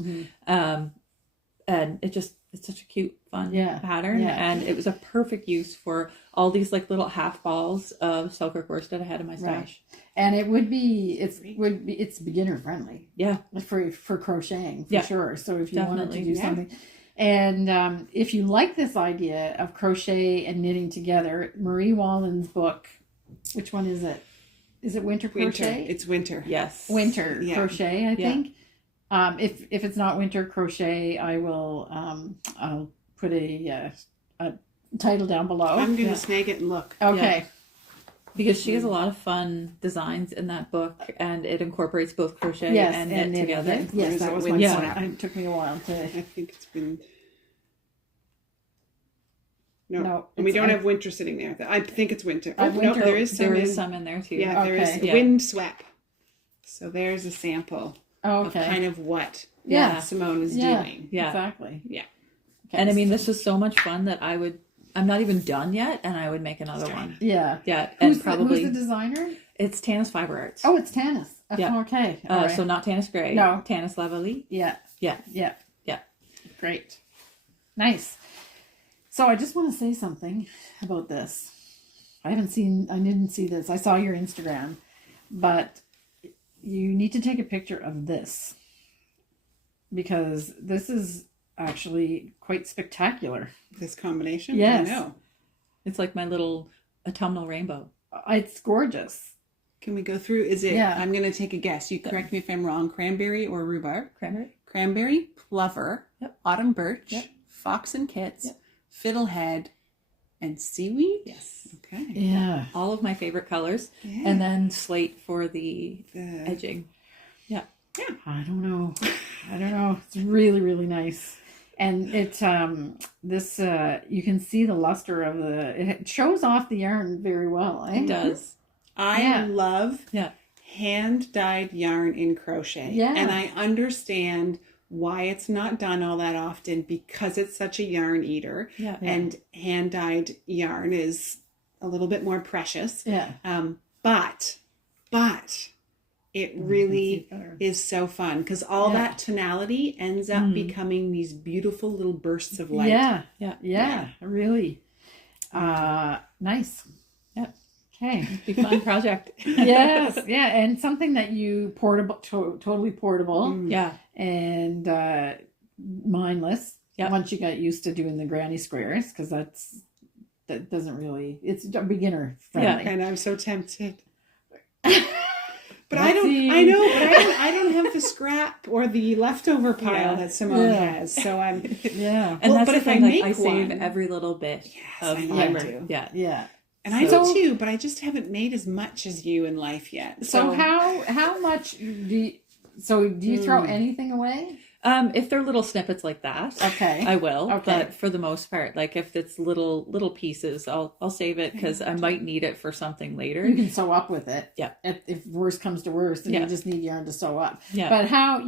And it's such a cute, fun pattern. And it was a perfect use for all these like little half balls of Selkirk worsted I had in my stash. Right. And it's beginner friendly. Yeah. For crocheting, for sure. So if you wanted to do something. And if you like this idea of crochet and knitting together, Marie Wallin's book, which one is it? Is it Winter Crochet? It's Winter. Yes. Winter Crochet, I think. If it's not Winter Crochet, I will I'll put a title down below. I'm going to snag it and look. Okay. Yeah. Because she has a lot of fun designs in that book, and it incorporates both crochet and knit together. Yes, that was my point. It took me a while to... I think it's been... No, and we don't have winter sitting there. I think it's winter. No, there is some in there too. Yeah, there is wind swept. So there's a sample of kind of what Simone is doing. Yeah, exactly. Yeah. Okay. And this is so much fun that I'm not even done yet, and I would make another one. Yeah. Yeah. Who's the designer? It's Tanis Fibre Arts. Oh, it's Tanis. Yeah. Okay. So not Tanis Gray. No. Tanis Lavalley. Yeah. Yeah. Yeah. Yeah. Great. Nice. So I just want to say something about this. I didn't see this. I saw your Instagram, but you need to take a picture of this because this is actually quite spectacular. This combination? Yes. I know. It's like my little autumnal rainbow. It's gorgeous. Can we go through? Is it, I'm going to take a guess. You correct me if I'm wrong, cranberry or rhubarb? Cranberry? Cranberry, plover, autumn birch, Yep. fox and kits, Yep. fiddlehead, and seaweed. Yes. Okay. Yeah. All of my favorite colors. Yeah. And then slate for the edging. Yeah. I don't know. It's really, really nice. And it's this you can see the luster of it shows off the yarn very well. Eh? It does. I love Yeah. hand-dyed yarn in crochet. Yeah. And I understand why it's not done all that often because it's such a yarn eater. Yeah. And hand-dyed yarn is a little bit more precious. Yeah. But it really is so fun because all that tonality ends up becoming these beautiful little bursts of light. Yeah. Really. Nice. Yeah. Okay. Be a fun project. Yes. Yeah. And something that you totally portable. Yeah. And mindless. Yeah. Once you get used to doing the granny squares, because that doesn't really. It's beginner friendly. And I'm so tempted. But Betsy. I don't have the scrap or the leftover pile that Simone has. So I'm And that's but the if thing, I like, make I save one- every little bit of I fiber. do. Yeah. Yeah. And I do too, but I just haven't made as much as you in life yet. So how much do you throw anything away? If they're little snippets like that, Okay. I will. Okay. But for the most part, like if it's little pieces, I'll save it because I might need it for something later. You can sew up with it. Yeah. If worst comes to worst, and you just need yarn to sew up. Yeah. But how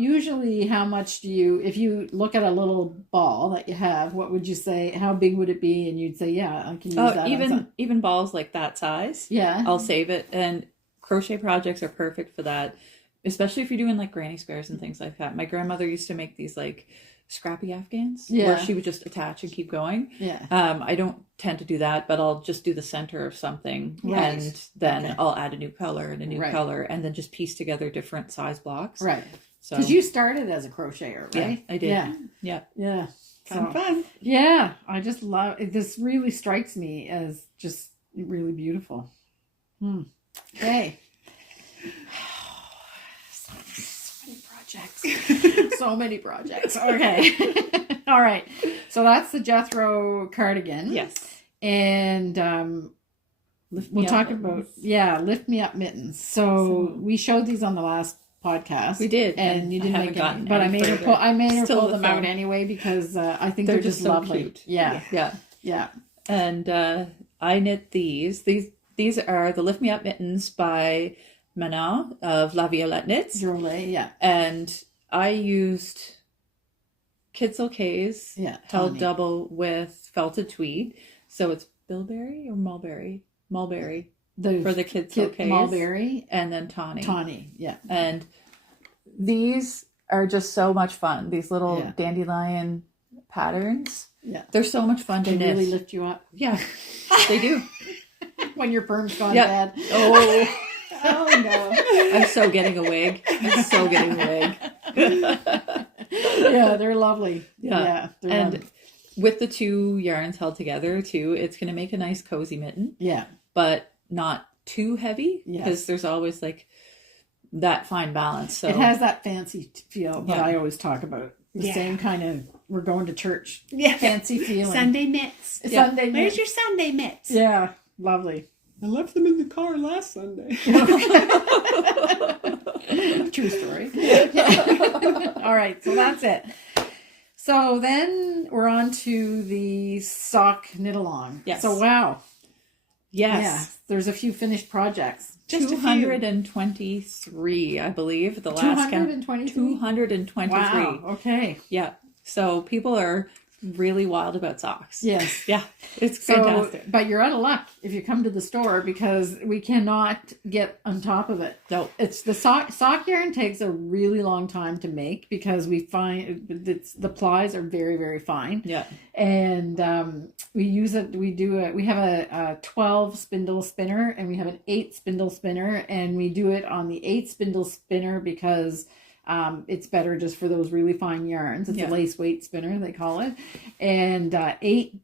much do you, if you look at a little ball that you have, what would you say? How big would it be? And you'd say, yeah, I can use that. Even balls like that size. Yeah. I'll save it. And crochet projects are perfect for that. Especially if you're doing like granny squares and things like that. My grandmother used to make these like scrappy Afghans where she would just attach and keep going. Yeah. I don't tend to do that, but I'll just do the center of something and then I'll add a new color and a new color and then just piece together different size blocks. Right. So Because you started as a crocheter, right? Yeah, I did. Yeah. Yeah. fun. Yeah. I just love it. This really strikes me as just really beautiful. Okay. So many projects. Okay. All right. So that's the Jethro cardigan. Yes. And we'll talk about Lift Me Up Mittens. So we showed these on the last podcast. We did. And you didn't make any, but I made her pull them out anyway because I think they're just so lovely. cute. Yeah. And I knit these. These are the Lift Me Up Mittens by Manon of La Violette Knits. Drolet, yeah. And I used Kitzel K's held double with felted tweed. So it's bilberry or mulberry? Mulberry for the Kitzel K's. Mulberry. And then tawny. Yeah. And these are just so much fun. These little dandelion patterns. Yeah. They're so much fun to knit. They really lift you up. Yeah, they do. When your perm's gone bad. Oh. Oh no. I'm so getting a wig. Yeah, they're lovely. Yeah. They're lovely. With the two yarns held together too, it's going to make a nice cozy mitten. Yeah. But not too heavy because there's always like that fine balance. So it has that fancy feel that I always talk about. The same kind of we're going to church. Yeah. Fancy feeling. Sunday mitts. Sunday mitts. Where's your Sunday mitts? Yeah. Lovely. I left them in the car last Sunday. True story. All right, so that's it. So then we're on to the sock knit along. Yes. So wow. Yes. Yeah, there's a few finished projects. Just 223, I believe. The last count. 223. Wow. Okay. Yeah. So people are really wild about socks. Yes. Yeah. It's fantastic. But you're out of luck if you come to the store because we cannot get on top of it. No. It's the sock yarn takes a really long time to make because we find the plies are very, very fine. Yeah. And we use it. We have a 12 spindle spinner and we have an 8 spindle spinner, and we do it on the 8 spindle spinner because it's better just for those really fine yarns. It's a lace weight spinner, they call it. And 8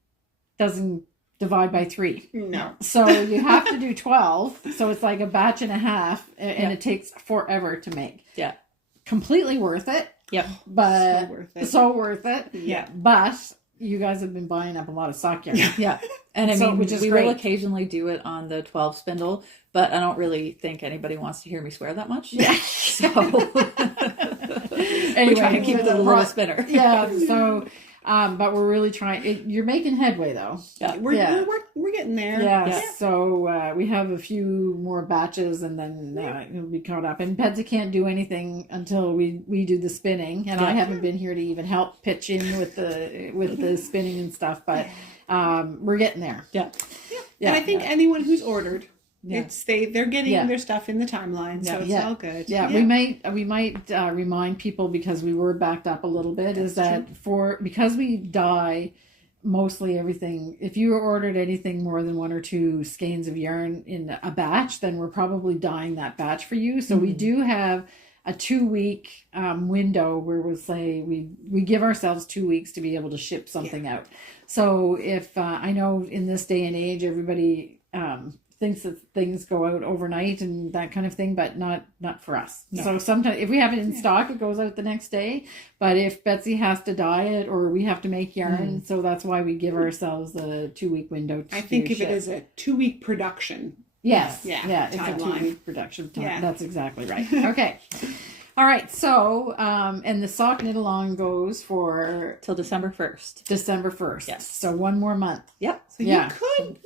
doesn't divide by 3. No. So you have to do 12. So it's like a batch and a half, and it takes forever to make. Yeah. Completely worth it. Yep. But So worth it. so worth it. Yeah. But you guys have been buying up a lot of sock yarn. Yeah. And I So, mean, which is we great. will occasionally do it on the 12 spindle, but I don't really think anybody wants to hear me swear that much. Yeah. So Anyway, we try to keep so the little spinner. Yeah. So, but we're really trying. You're making headway though. Yeah. We're getting there. Yeah. So we have a few more batches, and then it'll be caught up. And Betsy can't do anything until we do the spinning, and I haven't been here to even help pitch in with the spinning and stuff. But we're getting there. Yeah. And I think anyone who's ordered, Yeah. they're getting their stuff in the timeline, so it's all good. Yeah, we might remind people, because we were backed up a little bit, is that because we dye mostly everything. If you ordered anything more than 1 or 2 skeins of yarn in a batch, then we're probably dyeing that batch for you. So we do have a 2-week window where we'll say we give ourselves 2 weeks to be able to ship something out. So if I know in this day and age everybody thinks that things go out overnight and that kind of thing, but not for us. No. So sometimes if we have it in stock, it goes out the next day. But if Betsy has to dye it, or we have to make yarn, so that's why we give ourselves a 2-week window. I think if it is a 2-week production. Yes. Yeah. It's a Timeline. 2-week production time. Yeah. That's exactly right. Okay. All right. So, and the sock knit along goes for Till December 1st. December 1st. Yes. So 1 more month. Yep. So you could,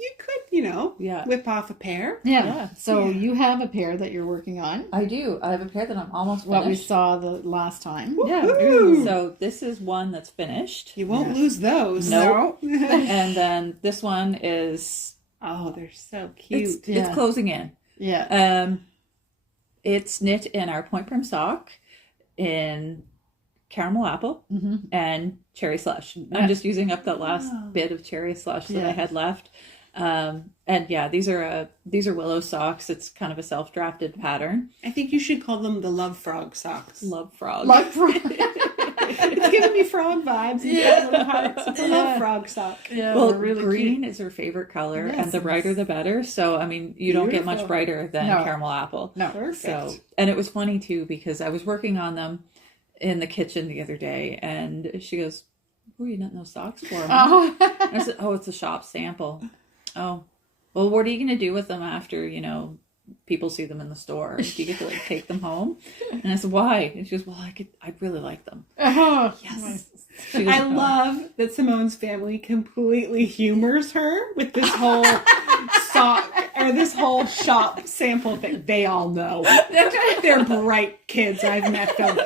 whip off a pair. Yeah. So you have a pair that you're working on. I do. I have a pair that I'm almost What we finished. saw the last time. Yeah. Woo-hoo. So this is one that's finished. You won't lose those. No. And then this one is... Oh, they're so cute. It's closing in. Yeah. It's knit in our point prim sock in caramel apple and cherry slush. I'm just using up that last bit of cherry slush that I had left. And yeah, these are willow socks. It's kind of a self-drafted pattern. I think you should call them the Love Frog socks. Love frog. Love frog. It's giving me frog vibes. Yeah. Little hearts. It's a Love Frog sock. Yeah. Well, they're really green cute. is her favorite color, Yes, and the brighter the better. So, I mean, you don't get much Beautiful. brighter than No. caramel apple. No. Perfect. So, and it was funny too, because I was working on them in the kitchen the other day, and she goes, "Who are you knitting those socks for, Mom?" Oh. And I said, "Oh, it's a shop sample." Oh, well, what are you going to do with them after, people see them in the store? Do you get to take them home? And I said, "Why?" And she goes, "Well, I'd really like them." Oh. Yes. She goes, I "Oh." love that Simone's family completely humors her with this whole sock or this whole shop sample thing. They all know. They're bright kids. I've met them.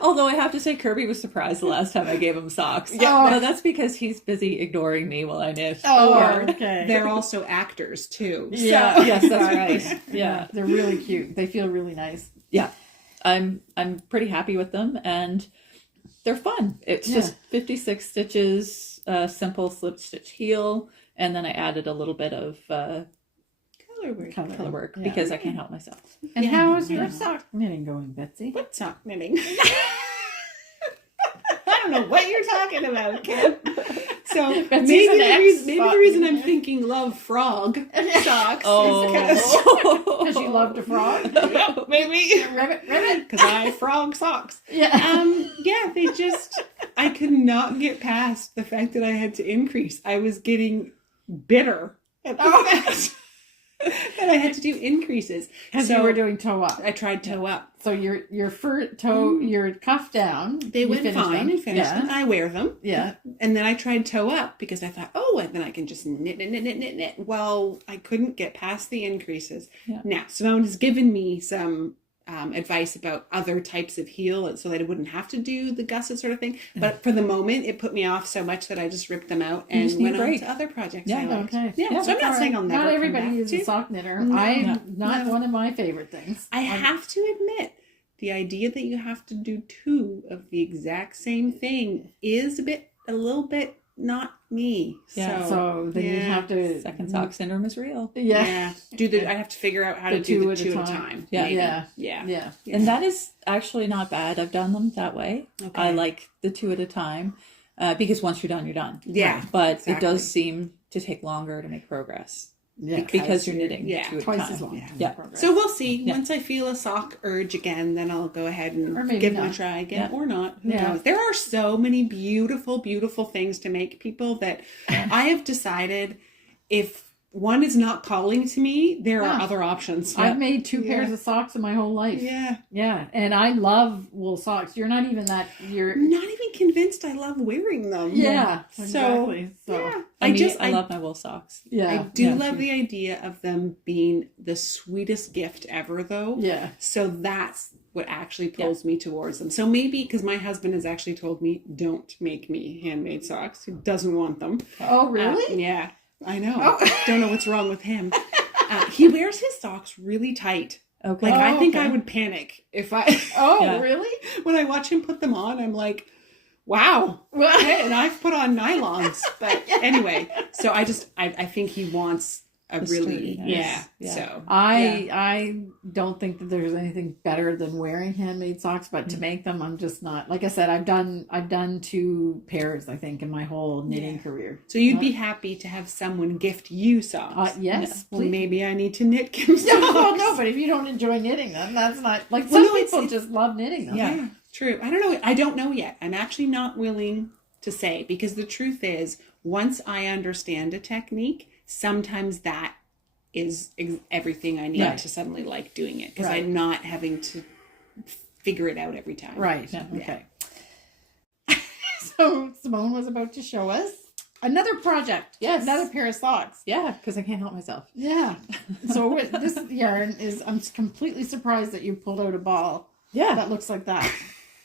Although I have to say, Kirby was surprised the last time I gave him socks. Yeah. No, that's because he's busy ignoring me while I knit. Oh, Or okay. they're also actors too. Yeah. So. Yes, that's right. Yeah. They're really cute. They feel really nice. Yeah. I'm pretty happy with them, and they're fun. It's just 56 stitches, simple slip stitch heel, and then I added a little bit of color work because I can't help myself. And how is your sock knitting going, Betsy? What sock knitting? I don't know what you're talking about, Kim. So maybe Betsy's an the reason I'm thinking Love Frog socks is Because you love to frog? because maybe Ribbit. because I frog socks. Yeah. I could not get past the fact that I had to increase. I was getting bitter at the fact that I had to do increases. Because you were doing toe up. I tried toe up. So your toe, your cuff down. They you went finished fine them. and finished them. I wear them. Yeah. And then I tried toe up because I thought, and then I can just knit. Well, I couldn't get past the increases. Yeah. Now, Simone has given me some advice about other types of heel so that I wouldn't have to do the gusset sort of thing. But for the moment, it put me off so much that I just ripped them out and went on to other projects. Yeah, I liked. Okay. Yeah, so I'm not saying I'll never Not come everybody back is to. a sock knitter. No. I'm No. one of my favorite things. I have to admit, the idea that you have to do 2 of the exact same thing is a little bit not me. Yeah. So then you have to Second sock syndrome is real. Yeah. I'd have to figure out how to do the 2 at a time. Yeah. maybe. Yeah. Yeah. And that is actually not bad. I've done them that way. Okay. I like the 2 at a time because once you're done, you're done. Yeah, But it exactly. does seem to take longer to make progress. because you're knitting yeah, 2 at a twice time. as long. Yeah. Yeah. Progress. So we'll see. Once I feel a sock urge again, then I'll go ahead Or and maybe give them not. a try again, or not. Who Yeah. knows? There are so many beautiful, beautiful things to make, people, that I have decided if one is not calling to me, there are other options. I've made 2 pairs of socks in my whole life. Yeah. And I love wool socks. You're not even I'm not even convinced I love wearing them. exactly. So yeah. I love my wool socks. I do love the idea of them being the sweetest gift ever, though. Yeah. So that's what actually pulls me towards them. So maybe, because my husband has actually told me, don't make me handmade socks. He doesn't want them. Oh, really? Yeah, I know. Don't know what's wrong with him. He wears his socks really tight. Okay. Like, I think I would panic if I... Really? When I watch him put them on, I'm like, wow. Okay, and I've put on nylons. But anyway, so I think he wants a really... Sturdy, nice. So... I don't think that there's anything better than wearing handmade socks, but to make them, I'm just not. Like I said, I've done 2 pairs, I think, in my whole knitting career. So you'd be happy to have someone gift you socks? Yes, Well, please. maybe I need to knit Kim socks. Well, no, but if you don't enjoy knitting them, that's not like some people just love knitting them. Yeah, true. I don't know. I don't know yet. I'm actually not willing to say, because the truth is, once I understand a technique, sometimes that is everything I need to suddenly like doing it, because I'm not having to figure it out every time. Right. Yeah. Okay. So Simone was about to show us another project. Yes. Another pair of socks. Yeah, because I can't help myself. Yeah. So this yarn is, I'm completely surprised that you pulled out a ball that looks like that.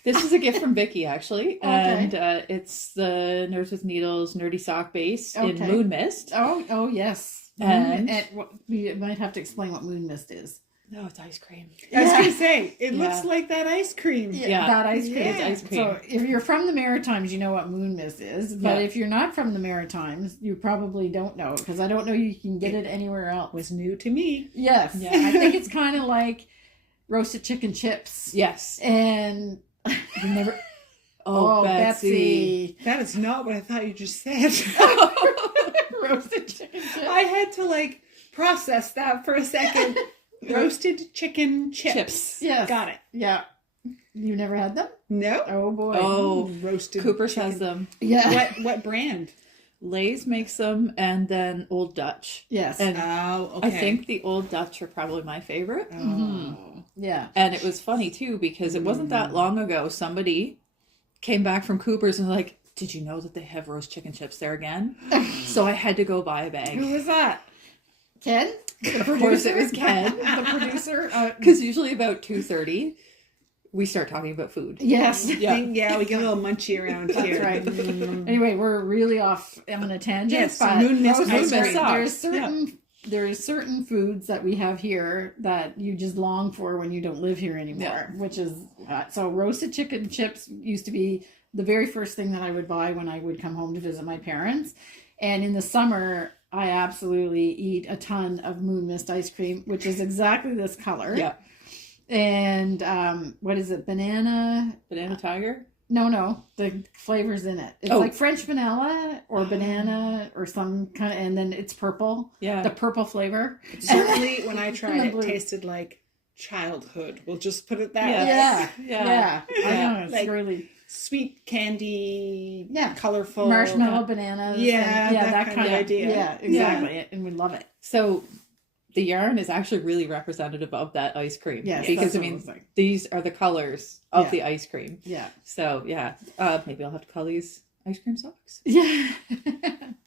This is a gift from Vicky, actually. Okay. And it's the Nerds with Needles Nerdy Sock Base in Moon Mist. Oh yes. And we might have to explain what Moon Mist is. No, it's ice cream. I was going to say, it looks like that ice cream. Yeah, that ice cream. It's ice cream. So if you're from the Maritimes, you know what Moon Mist is. But if you're not from the Maritimes, you probably don't know, because I don't know you can get it anywhere else. Was new to me. Yes. Yeah. I think it's kind of like roasted chicken chips. Yes. And You never... Oh, Betsy. That is not what I thought you just said. roasted chicken chips. I had to process that for a second. Roasted chicken chips. Yes. Got it. Yeah. You never had them? No. Oh boy. Oh, roasted Cooper's chicken. has them. Yeah. What brand? Lay's makes them, and then Old Dutch. Yes. And okay. I think the Old Dutch are probably my favorite. Yeah. And it was funny, too, because it wasn't that long ago somebody came back from Cooper's and like, did you know that they have roast chicken chips there again? So I had to go buy a bag. Who was that? Ken? Of course it was Ken. The producer? Because usually about 2:30, we start talking about food. Yes. Yeah, we get a little munchy around here. That's right. Anyway, we're really off on a tangent. Yes, but Moon Mist roasted ice cream. socks. There's certain foods that we have here that you just long for when you don't live here anymore, which is, so roasted chicken chips used to be the very first thing that I would buy when I would come home to visit my parents. And in the summer, I absolutely eat a ton of Moon Mist ice cream, which is exactly this color. Yeah. And what is it? Banana tiger? No, the flavor's in it. It's like French vanilla or banana or some kind of, and then it's purple. Yeah. The purple flavor. Certainly, when I tried it, tasted like childhood. We'll just put it that way. Yeah. I know, it's really sweet candy, colorful. Marshmallow bananas. That kind of idea. Yeah, exactly. Yeah. And we love it. So the yarn is actually really representative of that ice cream. Yes, because these are the colors of the ice cream. Yeah. So maybe I'll have to call these ice cream socks. Yeah.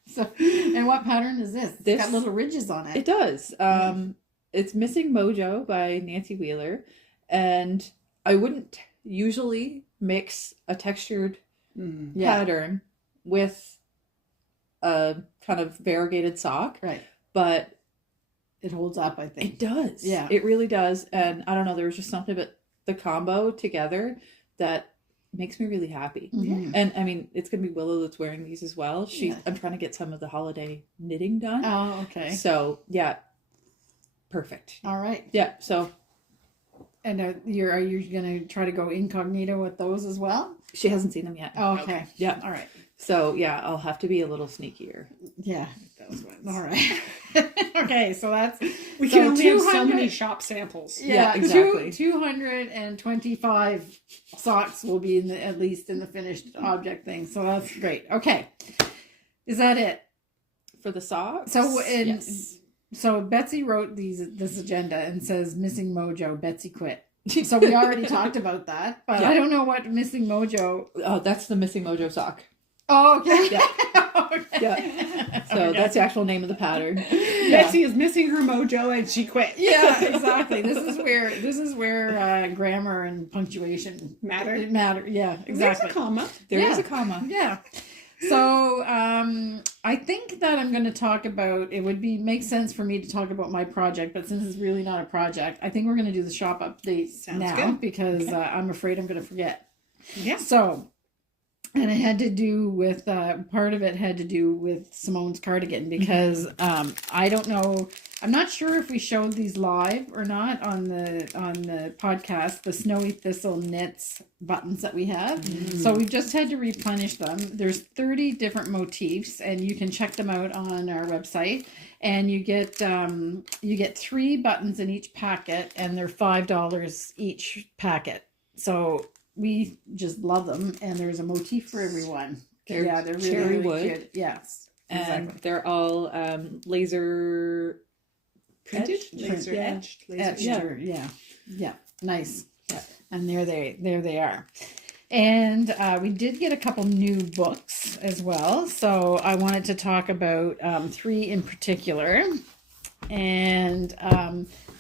So, and what pattern is this? It's got little ridges on it. It does. It's Missing Mojo by Nancy Wheeler, and I wouldn't usually mix a textured pattern with a kind of variegated sock, right? But it holds up, I think. It does. Yeah. It really does. And I don't know, there was just something about the combo together that makes me really happy. Mm-hmm. And I mean, it's going to be Willow that's wearing these as well. I'm trying to get some of the holiday knitting done. Oh, okay. So, yeah. Perfect. All right. Yeah, so. And are you going to try to go incognito with those as well? She hasn't seen them yet. Oh, okay. Yeah. All right. So, yeah, I'll have to be a little sneakier. Yeah. those ones. All right. Okay, so that's We so can only have so 200 many shop samples. Yeah, exactly. 225 socks will be in at least in the finished object thing. So that's great. Okay. Is that it? For the socks? Yes. So Betsy wrote this agenda and says missing mojo, Betsy quit. So we already talked about that, but I don't know what missing mojo. Oh, that's the missing mojo sock. Oh, okay. Yeah. Okay. Yeah. So that's the actual name of the pattern. Betsy is missing her mojo and she quit. Yeah, exactly. This is where grammar and punctuation Matter. Yeah, exactly. There's a comma. There is a comma. Yeah. So I think that I'm going to talk about. It would make sense for me to talk about my project, but since it's really not a project, I think we're going to do the shop update now good. because I'm afraid I'm going to forget. Yeah. So. And it had to do with part of it had to do with Simone's cardigan because I don't know. I'm not sure if we showed these live or not on the podcast. The Snowy Thistle knits buttons that we have. So we've just had to replenish them. There's 30 different motifs, and you can check them out on our website. And you get 3 buttons in each packet, and they're $5 each packet. So. We just love them, and there's a motif for everyone. They're really, cherry really wood. cute. Yes, And they're all laser Printed, etched? laser Yeah. etched, laser etched. Yeah, nice. Yeah. And there they are. And we did get a couple new books as well. So I wanted to talk about 3 in particular. And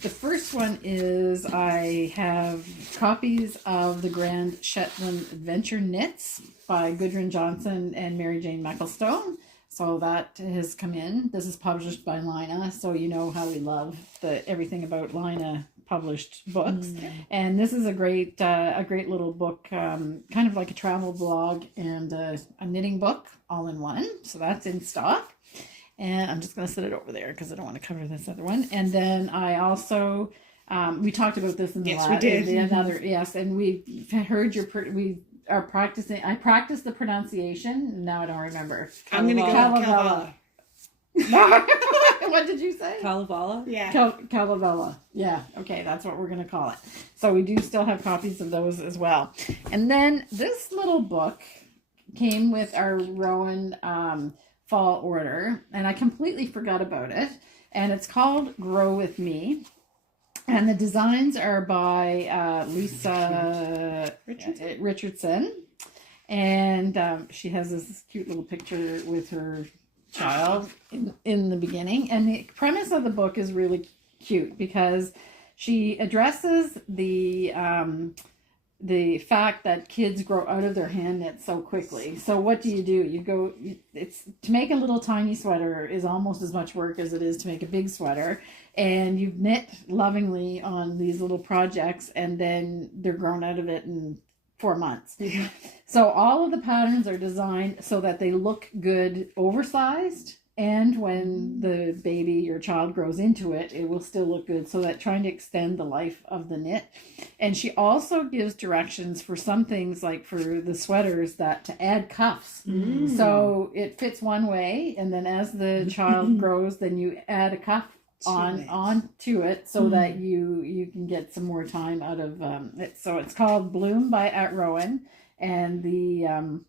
the first one is I have copies of the Grand Shetland Adventure Knits by Gudrun Johnson and Mary Jane Mucklestone. So that has come in. This is published by Lina, so you know how we love everything about Lina published books. And this is a great little book, kind of like a travel blog and a knitting book all in one. So that's in stock. And I'm just going to set it over there because I don't want to cover this other one. And then I also, we talked about this in the Yes, we did. And we heard we are practicing. I practiced the pronunciation. Now I don't remember. I'm going to go Kalevala. What did you say? Kalevala? Yeah. Kalevala. Yeah. Okay, that's what we're going to call it. So we do still have copies of those as well. And then this little book came with our ROWAN fall order, and I completely forgot about it. And it's called Grow With Me. And the designs are by Lisa Richardson. And she has this cute little picture with her child in the beginning. And the premise of the book is really cute because she addresses the fact that kids grow out of their hand knits so quickly. So what do? It's to make a little tiny sweater is almost as much work as it is to make a big sweater. And you knit lovingly on these little projects, and then they're grown out of it in 4 months. So all of the patterns are designed so that they look good oversized. And when the baby or child grows into it, it will still look good. So that trying to extend the life of the knit. And she also gives directions for some things, like for the sweaters, that to add cuffs. So it fits one way, and then as the child grows, then you add a cuff on to it so that you can get some more time out of it. So it's called Bloom by ROWAN, and the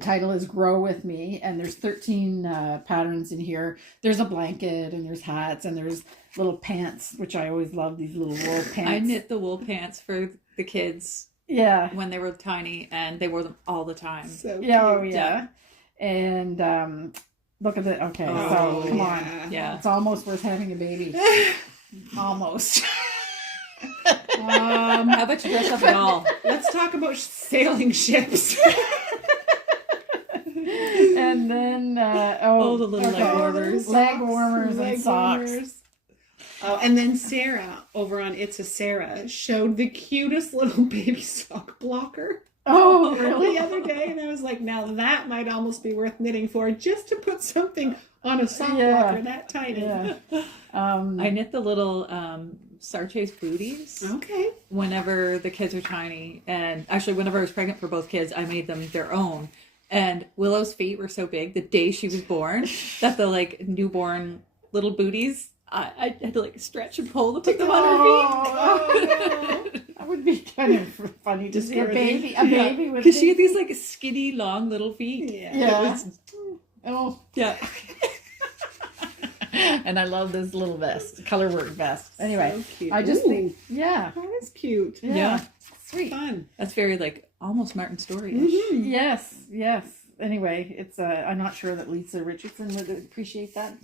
title is Grow With Me, and there's 13 patterns in here. There's a blanket, and there's hats, and there's little pants, which I always love, these little wool pants. I knit the wool pants for the kids when they were tiny, and they wore them all the time. So cute. Yeah. And look at it. Okay, so come on. Yeah. It's almost worth having a baby. Almost. How about you dress up at all? Let's talk about sailing ships. And then the little leg warmers. Leg warmers and socks. Oh, and then Sarah over on It's a Sarah showed the cutest little baby sock blocker. Oh, really? The other day, and I was like, now that might almost be worth knitting for, just to put something on a sock blocker that tiny. Yeah. I knit the little Sarches booties. Okay. Whenever the kids are tiny, and actually whenever I was pregnant for both kids, I made them their own. And Willow's feet were so big the day she was born that the like newborn little booties, I had to like stretch and pull to put them on her feet. Oh, no. That would be kind of funny to see a baby with because she had these like skinny, long little feet. Yeah. Oh, yeah. And I love this little vest, color work vest. Anyway, So cute. I just Ooh. think, That is cute. yeah, sweet. Fun. That's very like almost Martin Story-ish. Yes. Anyway, it's I'm not sure that Lisa Richardson would appreciate that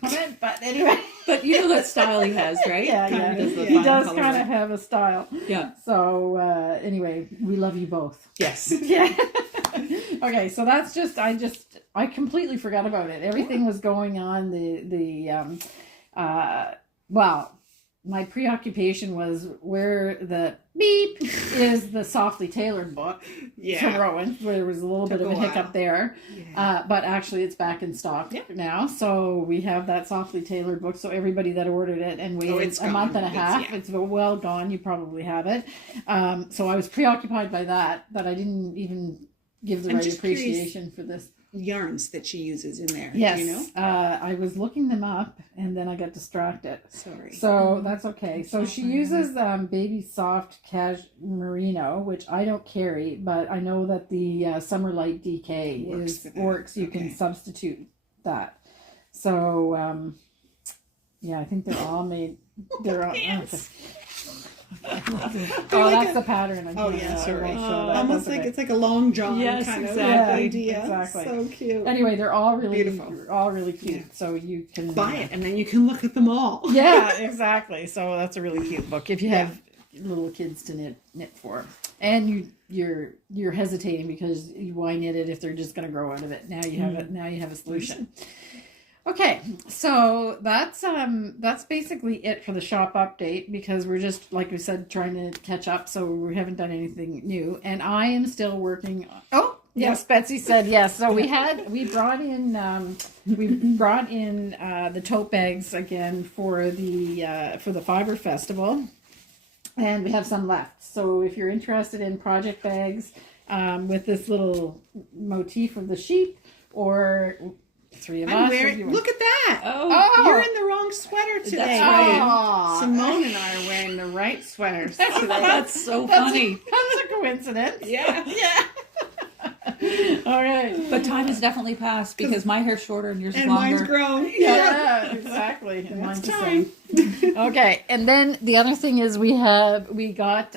comment, but anyway. But you know that style he has, right? Yeah. He does kind of have a style. Yeah. So anyway, we love you both. Yes. Yeah. Okay, so that's just I completely forgot about it. Everything was going on. Well, my preoccupation was where the beep is the softly tailored book from ROWAN, where there was a little bit of a hiccup there. Yeah. But actually it's back in stock now. So we have that softly tailored book. So everybody that ordered it and waited a month and a half, it's well gone. You probably have it. So I was preoccupied by that I didn't even give the right appreciation for this. Yarns that she uses in there. Yes. You know? I was looking them up and then I got distracted. Sorry. So that's okay. So she uses Baby Soft Cash Merino, which I don't carry, but I know that the Summer Light DK works. You can substitute that. So I think they're all made. They're all. That's the pattern. Sorry. Almost like it's like a long john kind of idea. Exactly. So cute. Anyway, they're all really beautiful. All really cute. So you can buy it and then you can look at them all. Yeah, exactly. So that's a really cute book if you have little kids to knit for. And you're hesitating because why knit it if they're just going to grow out of it? Now you have it. Now you have a solution. Okay, so that's basically it for the shop update because we're just, like we said, trying to catch up, so we haven't done anything new. And I am still working on... Oh, yes, Betsy said yes. So we brought in the tote bags again for the Fibre Festival, and we have some left. So if you're interested in project bags with this little motif of the sheep or... Three of us. Look at that. Oh, you're in the wrong sweater today. That's right. Aww. Simone and I are wearing the right sweaters today. That's so funny. That's a coincidence. Yeah. All right. But time has definitely passed because my hair's shorter and yours is And longer. mine's grown. Yeah, exactly. And That's mine's the time. same. Okay, and then the other thing is we got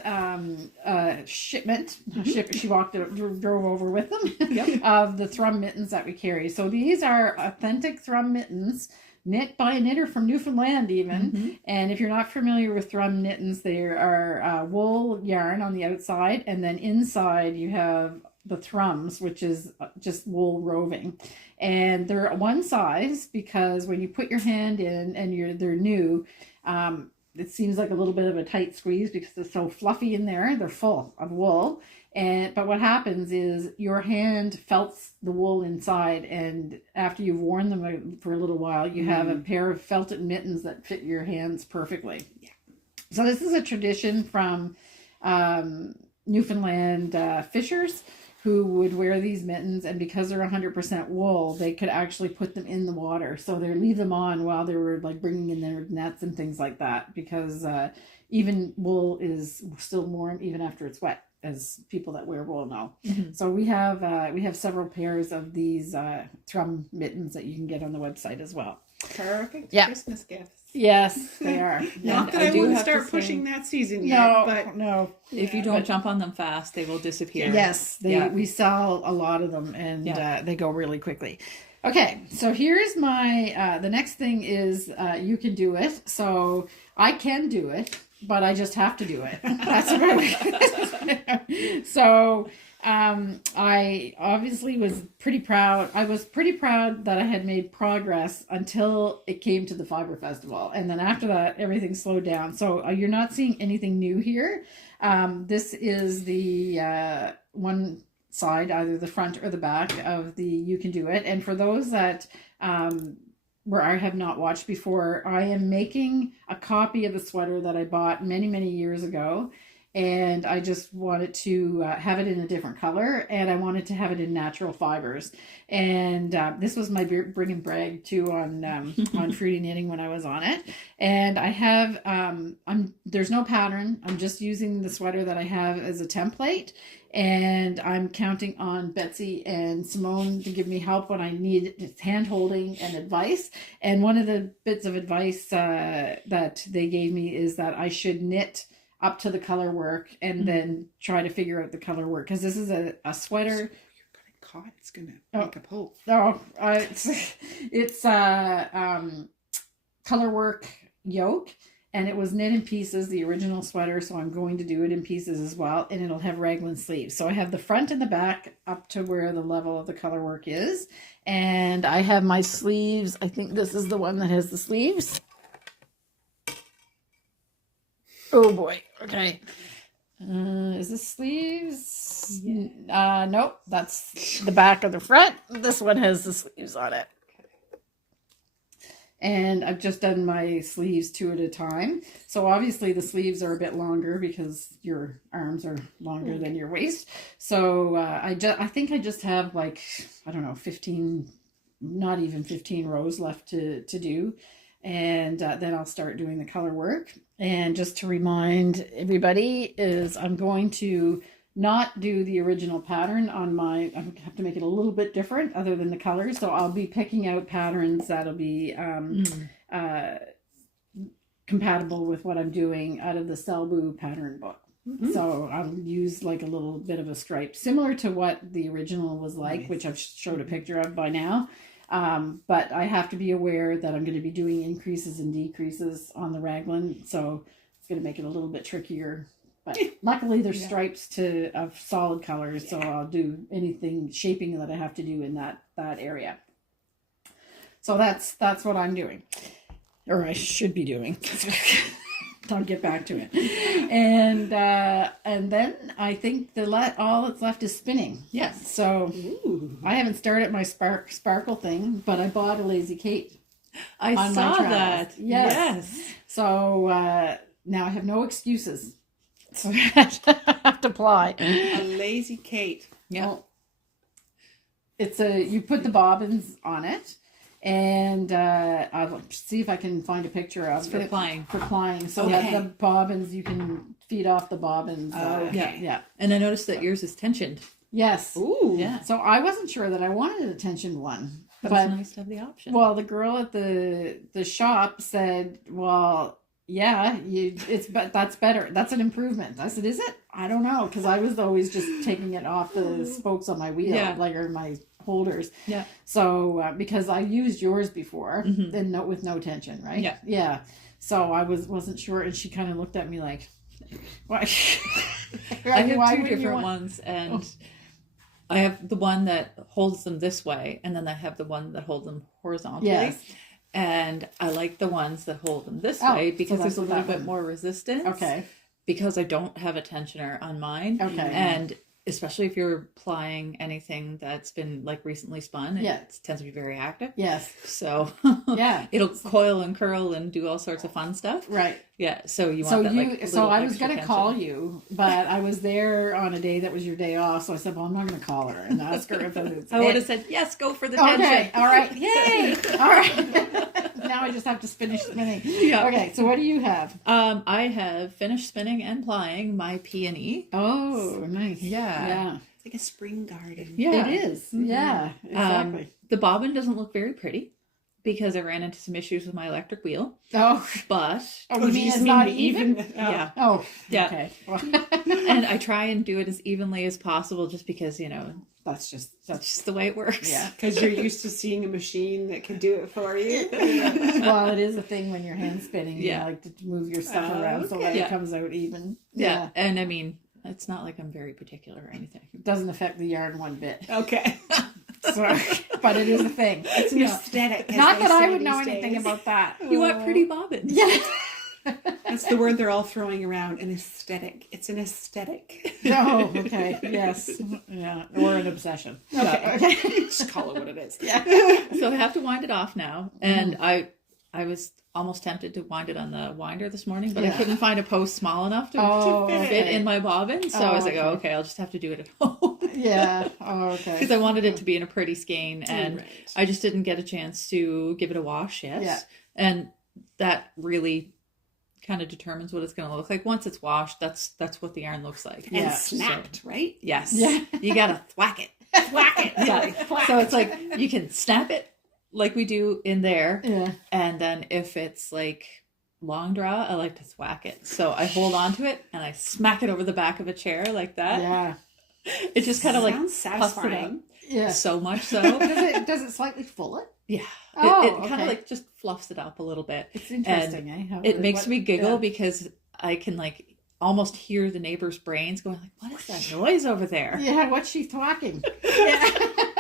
shipment. She drove over with them of the thrum mittens that we carry. So these are authentic thrum mittens, knit by a knitter from Newfoundland even. And if you're not familiar with thrum mittens, they are wool yarn on the outside, and then inside you have the thrums, which is just wool roving, and they're one size because when you put your hand in and they're new, it seems like a little bit of a tight squeeze because they're so fluffy in there. They're full of wool, but what happens is your hand felts the wool inside, and after you've worn them for a little while, you have a pair of felted mittens that fit your hands perfectly. So this is a tradition from Newfoundland fishers who would wear these mittens, and because they're 100% wool, they could actually put them in the water. So they leave them on while they were like bringing in their nets and things like that, because even wool is still warm even after it's wet, as people that wear wool know. So we have several pairs of these thrum mittens that you can get on the website as well. Perfect Christmas gifts. Yes, they are. Not that I wouldn't start pushing that season yet, but no. If you don't jump on them fast, they will disappear. Yes, we sell a lot of them, and they go really quickly. Okay, so here's my, the next thing is You Can Do It. So I can do it, but I just have to do it. That's about it. So I obviously was pretty proud. I was pretty proud that I had made progress until it came to the Fibre Festival. And then after that, everything slowed down. So you're not seeing anything new here. This is the one side, either the front or the back of the You Can Do It. And for those that where I have not watched before, I am making a copy of a sweater that I bought many, many years ago. and I just wanted to have it in a different color, and I wanted to have it in natural fibers. And this was my bring and brag too on Fruity Knitting when I was on it. And I have there's no pattern. I'm just using the sweater that I have as a template, and I'm counting on Betsy and Simone to give me help when I need hand holding and advice. And one of the bits of advice that they gave me is that I should knit up to the color work and then try to figure out the color work, because this is a sweater. So you're gonna caught. It's gonna make a pull. It's color work yoke, and it was knit in pieces, the original sweater, so I'm going to do it in pieces as well, and it'll have raglan sleeves. So I have the front and the back up to where the level of the color work is, and I have my sleeves. I think this is the one that has the sleeves. Oh boy. Okay. Is this sleeves? Yeah. Nope. That's the back of the front. This one has the sleeves on it. And I've just done my sleeves 2 at a time. So obviously the sleeves are a bit longer because your arms are longer than your waist. So I think I just have like, I don't know, 15, not even 15 rows left to do. And then I'll start doing the color work. And just to remind everybody is I'm going to not do the original pattern on I have to make it a little bit different other than the colors. So I'll be picking out patterns that'll be compatible with what I'm doing out of the Selbu pattern book. So I'll use like a little bit of a stripe similar to what the original was like, which I've showed a picture of by now. But I have to be aware that I'm going to be doing increases and decreases on the raglan, so it's going to make it a little bit trickier. But luckily there's stripes of solid colors, so I'll do anything shaping that I have to do in that area. So that's what I'm doing, or I should be doing. I'll get back to it. And then I think all that's left is spinning. Yes. So I haven't started my sparkle thing, but I bought a Lazy Kate. I saw that. Yes. So now I have no excuses. So I have to apply. A Lazy Kate. Yeah. Well, you put the bobbins on it. And I'll see if I can find a picture of it. For plying. So that the bobbins, you can feed off the bobbins. Yeah. And I noticed that yours is tensioned. Yes. Ooh. Yeah. So I wasn't sure that I wanted a tensioned one. But it's nice to have the option. Well, the girl at the shop said, well, yeah, that's better. That's an improvement. I said, is it? I don't know, because I was always just taking it off the spokes on my wheel, or my holders. Yeah. So because I used yours before, and with no tension, right? Yeah. Yeah. So I wasn't sure, and she kind of looked at me like, "Why?" I have 2 different ones, and I have the one that holds them this way, and then I have the one that holds them horizontally. Yes. And I like the ones that hold them this way because there's a little bit more resistance. Okay. Because I don't have a tensioner on mine. Okay. And especially if you're plying anything that's been like recently spun, it tends to be very active. Yes. So it'll coil and curl and do all sorts of fun stuff. Right. Yeah. So you want that. So I was going to call you, but I was there on a day that was your day off. So I said, well, I'm not going to call her and ask her if it's. I would have said, yes, go for the tension. Okay. All right. Yay. All right. Now I just have to finish spinning. Yeah. Okay. So what do you have? I have finished spinning and plying my peony. Oh, nice. Yeah. Yeah. It's like a spring garden. Yeah. It is. Mm-hmm. Yeah. Exactly. The bobbin doesn't look very pretty because I ran into some issues with my electric wheel. Oh. But. Oh, you mean it's not even? Yeah. Oh. Yeah. Okay. And I try and do it as evenly as possible just because, that's just the way it works. Yeah, because you're used to seeing a machine that can do it for you. Well, it is a thing when you're hand spinning. You like to move your stuff around so that it comes out even. Yeah, and I mean, it's not like I'm very particular or anything. It doesn't affect the yarn one bit. Okay. So, but it is a thing. It's an aesthetic. Not that I would know anything about that. You want pretty bobbins. Yeah. That's the word they're all throwing around, an aesthetic. It's an aesthetic. Oh, okay. Yes. Yeah. Or an obsession. Okay. Just call it what it is. Yeah. So I have to wind it off now. And I I was almost tempted to wind it on the winder this morning, but I couldn't find a post small enough to fit in my bobbin. So I was like, okay, I'll just have to do it at home. Yeah. Oh, okay. Because I wanted it to be in a pretty skein, and I just didn't get a chance to give it a wash yet. Yeah. And that really kind of determines what it's going to look like. Once it's washed, that's what the yarn looks like. And snapped, right? Yes. Yeah. You got to thwack it. Thwack it. Yeah. So it's like you can snap it like we do in there. Yeah. And then if it's like long draw, I like to thwack it. So I hold on to it and I smack it over the back of a chair like that. Yeah. It just kind of like satisfying. Yeah. So much so. Does it slightly full it? Yeah. Oh, it kind of like just fluffs it up a little bit. It's interesting, and it makes me giggle because I can like almost hear the neighbor's brains going like, what is that noise over there? Yeah, what's she thwacking? Yeah.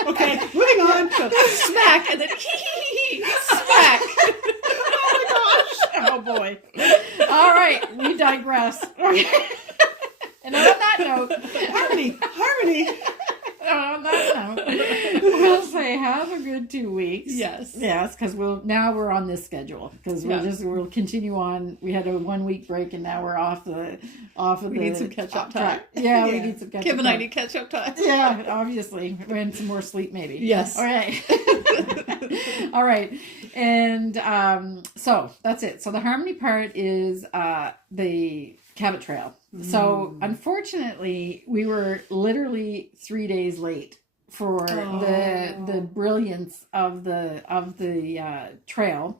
Okay, moving on. So, smack, and then smack. Oh my gosh. Oh boy. All right, we digress. And on that note, harmony. On that note, we'll say have a good 2 weeks. Yes, because we're on this schedule because we'll continue on. We had a 1 week break and now we're off of we need some catch up time. Yeah, we need some catch up time. Kim and I need catch up time. Yeah, obviously, and some more sleep maybe. Yes. All right. All right, and so that's it. So the harmony part is the Cabot Trail. So unfortunately, we were literally 3 days late for the brilliance of the trail.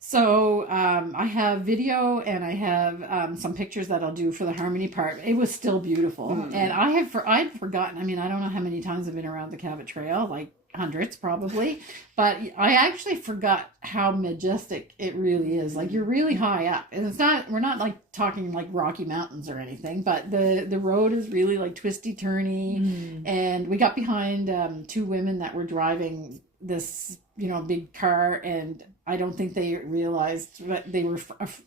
So I have video and I have some pictures that I'll do for the harmony part. It was still beautiful, and I'd forgotten. I mean, I don't know how many times I've been around the Cabot Trail, like hundreds probably, but I actually forgot how majestic it really is. Like, you're really high up, and we're not like talking like Rocky Mountains or anything, but the road is really like twisty turny, and we got behind two women that were driving this big car, and I don't think they realized that they were,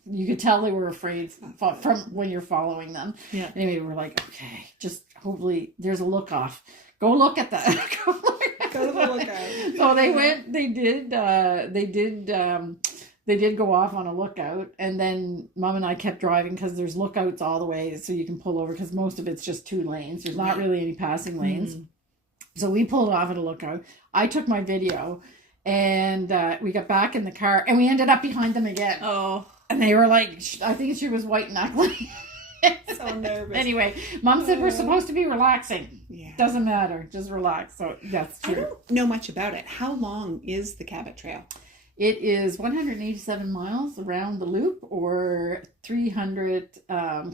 you could tell they were afraid from when you're following them. Yeah. Anyway, we're like, okay, just hopefully there's a look off. Go look at that. Go to the lookout. So they did go off on a lookout, and then Mom and I kept driving because there's lookouts all the way so you can pull over, because most of it's just 2 lanes. There's not really any passing lanes. So we pulled off at a lookout. I took my video, and we got back in the car, and we ended up behind them again. Oh. And they were like, I think she was white knuckling. So nervous. Anyway, Mom said we're supposed to be relaxing. Yeah. Doesn't matter. Just relax. So that's true. I don't know much about it. How long is the Cabot Trail? It is 187 miles around the loop, or 300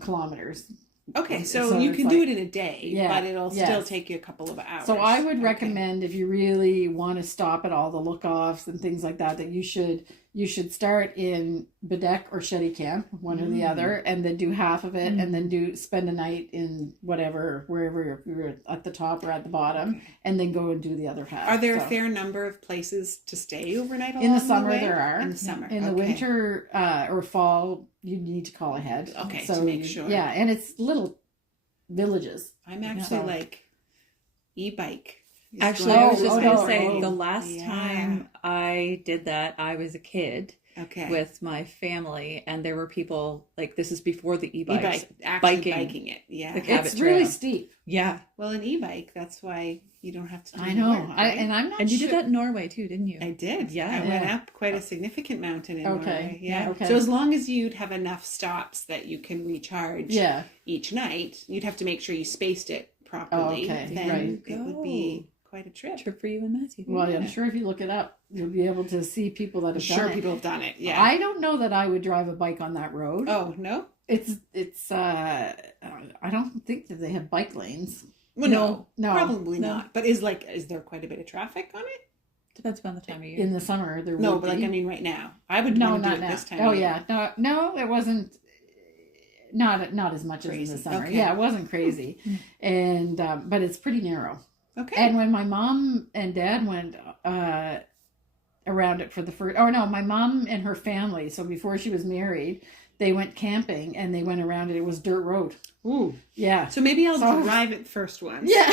kilometers. Okay, so you can do it in a day, but it'll still take you a couple of hours. So I would recommend, if you really want to stop at all the look-offs and things like that, that you should start in Bedeck or Shetty Camp, one or the other, and then do half of it, and then spend a night in wherever you're at the top or at the bottom, and then go and do the other half. Are there a fair number of places to stay overnight along in the summer? the way? There are. In the summer. In the winter or fall, you need to call ahead. Okay, so to make sure. Yeah, and it's little villages. I'm actually like e-bike. Actually, I was just going to say, the last time I did that, I was a kid with my family, and there were people, like, this is before the e-bikes, biking it. Yeah. It's really steep. Yeah. Well, an e-bike, that's why you don't have to do I know. work, right? And you did that in Norway too, didn't you? I did. Yeah. I went up quite a significant mountain in Norway. Yeah. Okay. So as long as you'd have enough stops that you can recharge each night, you'd have to make sure you spaced it properly. Then it would be quite a trip for you and Matthew. Well, I'm sure if you look it up, you'll be able to see people that have done it. People have done it. Yeah. I don't know that I would drive a bike on that road. Oh, no? It's I don't think that they have bike lanes. Well, no, probably not. But is there quite a bit of traffic on it? Depends upon the time of year. In the summer, there no, would but be. I mean, right now, I would want to do it this time. Oh yeah, no, it wasn't. Not as much as in the summer. Okay. Yeah, it wasn't crazy, and but it's pretty narrow. Okay. And when my mom and dad went around it for the first, my mom and her family. So before she was married, they went camping and they went around it. It was dirt road. Ooh. Yeah. So maybe I'll drive it first once. Yeah.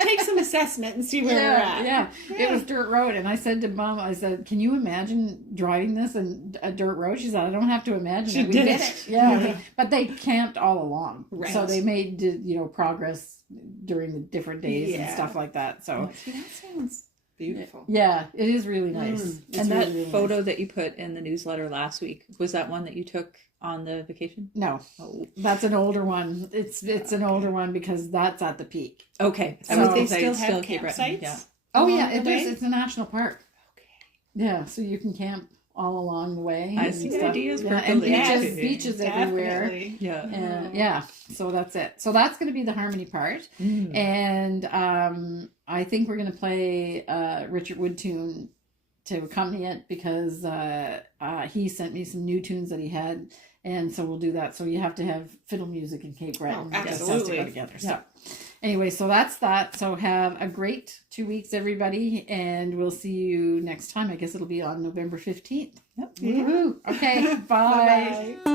Take some assessment and see where we're at. Yeah. It was dirt road. And I said to Mom, I said, can you imagine driving this in a dirt road? She said, I don't have to imagine she it. We did did it. it. Yeah. But they camped all along. Right. So they made, progress during the different days and stuff like that. So See, that sounds beautiful. yeah, it is really nice. And that really photo nice. that you put in the newsletter last week, was that one that you took on the vacation? No, that's an older one. It's an older one because that's at the peak. Okay. So Would they still have Cape Breton, campsites? yeah. Oh along yeah, the way? it's a national park. Okay. Yeah, so you can camp all along the way. I and see stuff. ideas for and building. beaches everywhere. Definitely. Yeah. And yeah, so that's it. So that's going to be the harmony part, and I think we're going to play Richard Wood tune to accompany it because he sent me some new tunes that he had, and so we'll do that. So you have to have fiddle music and Cape Breton. Oh, It has to absolutely. go together. Yeah. So anyway, so that's that. So have a great 2 weeks, everybody, and we'll see you next time. I guess it'll be on November 15th. Yep. Woohoo! Okay, bye. Bye-bye.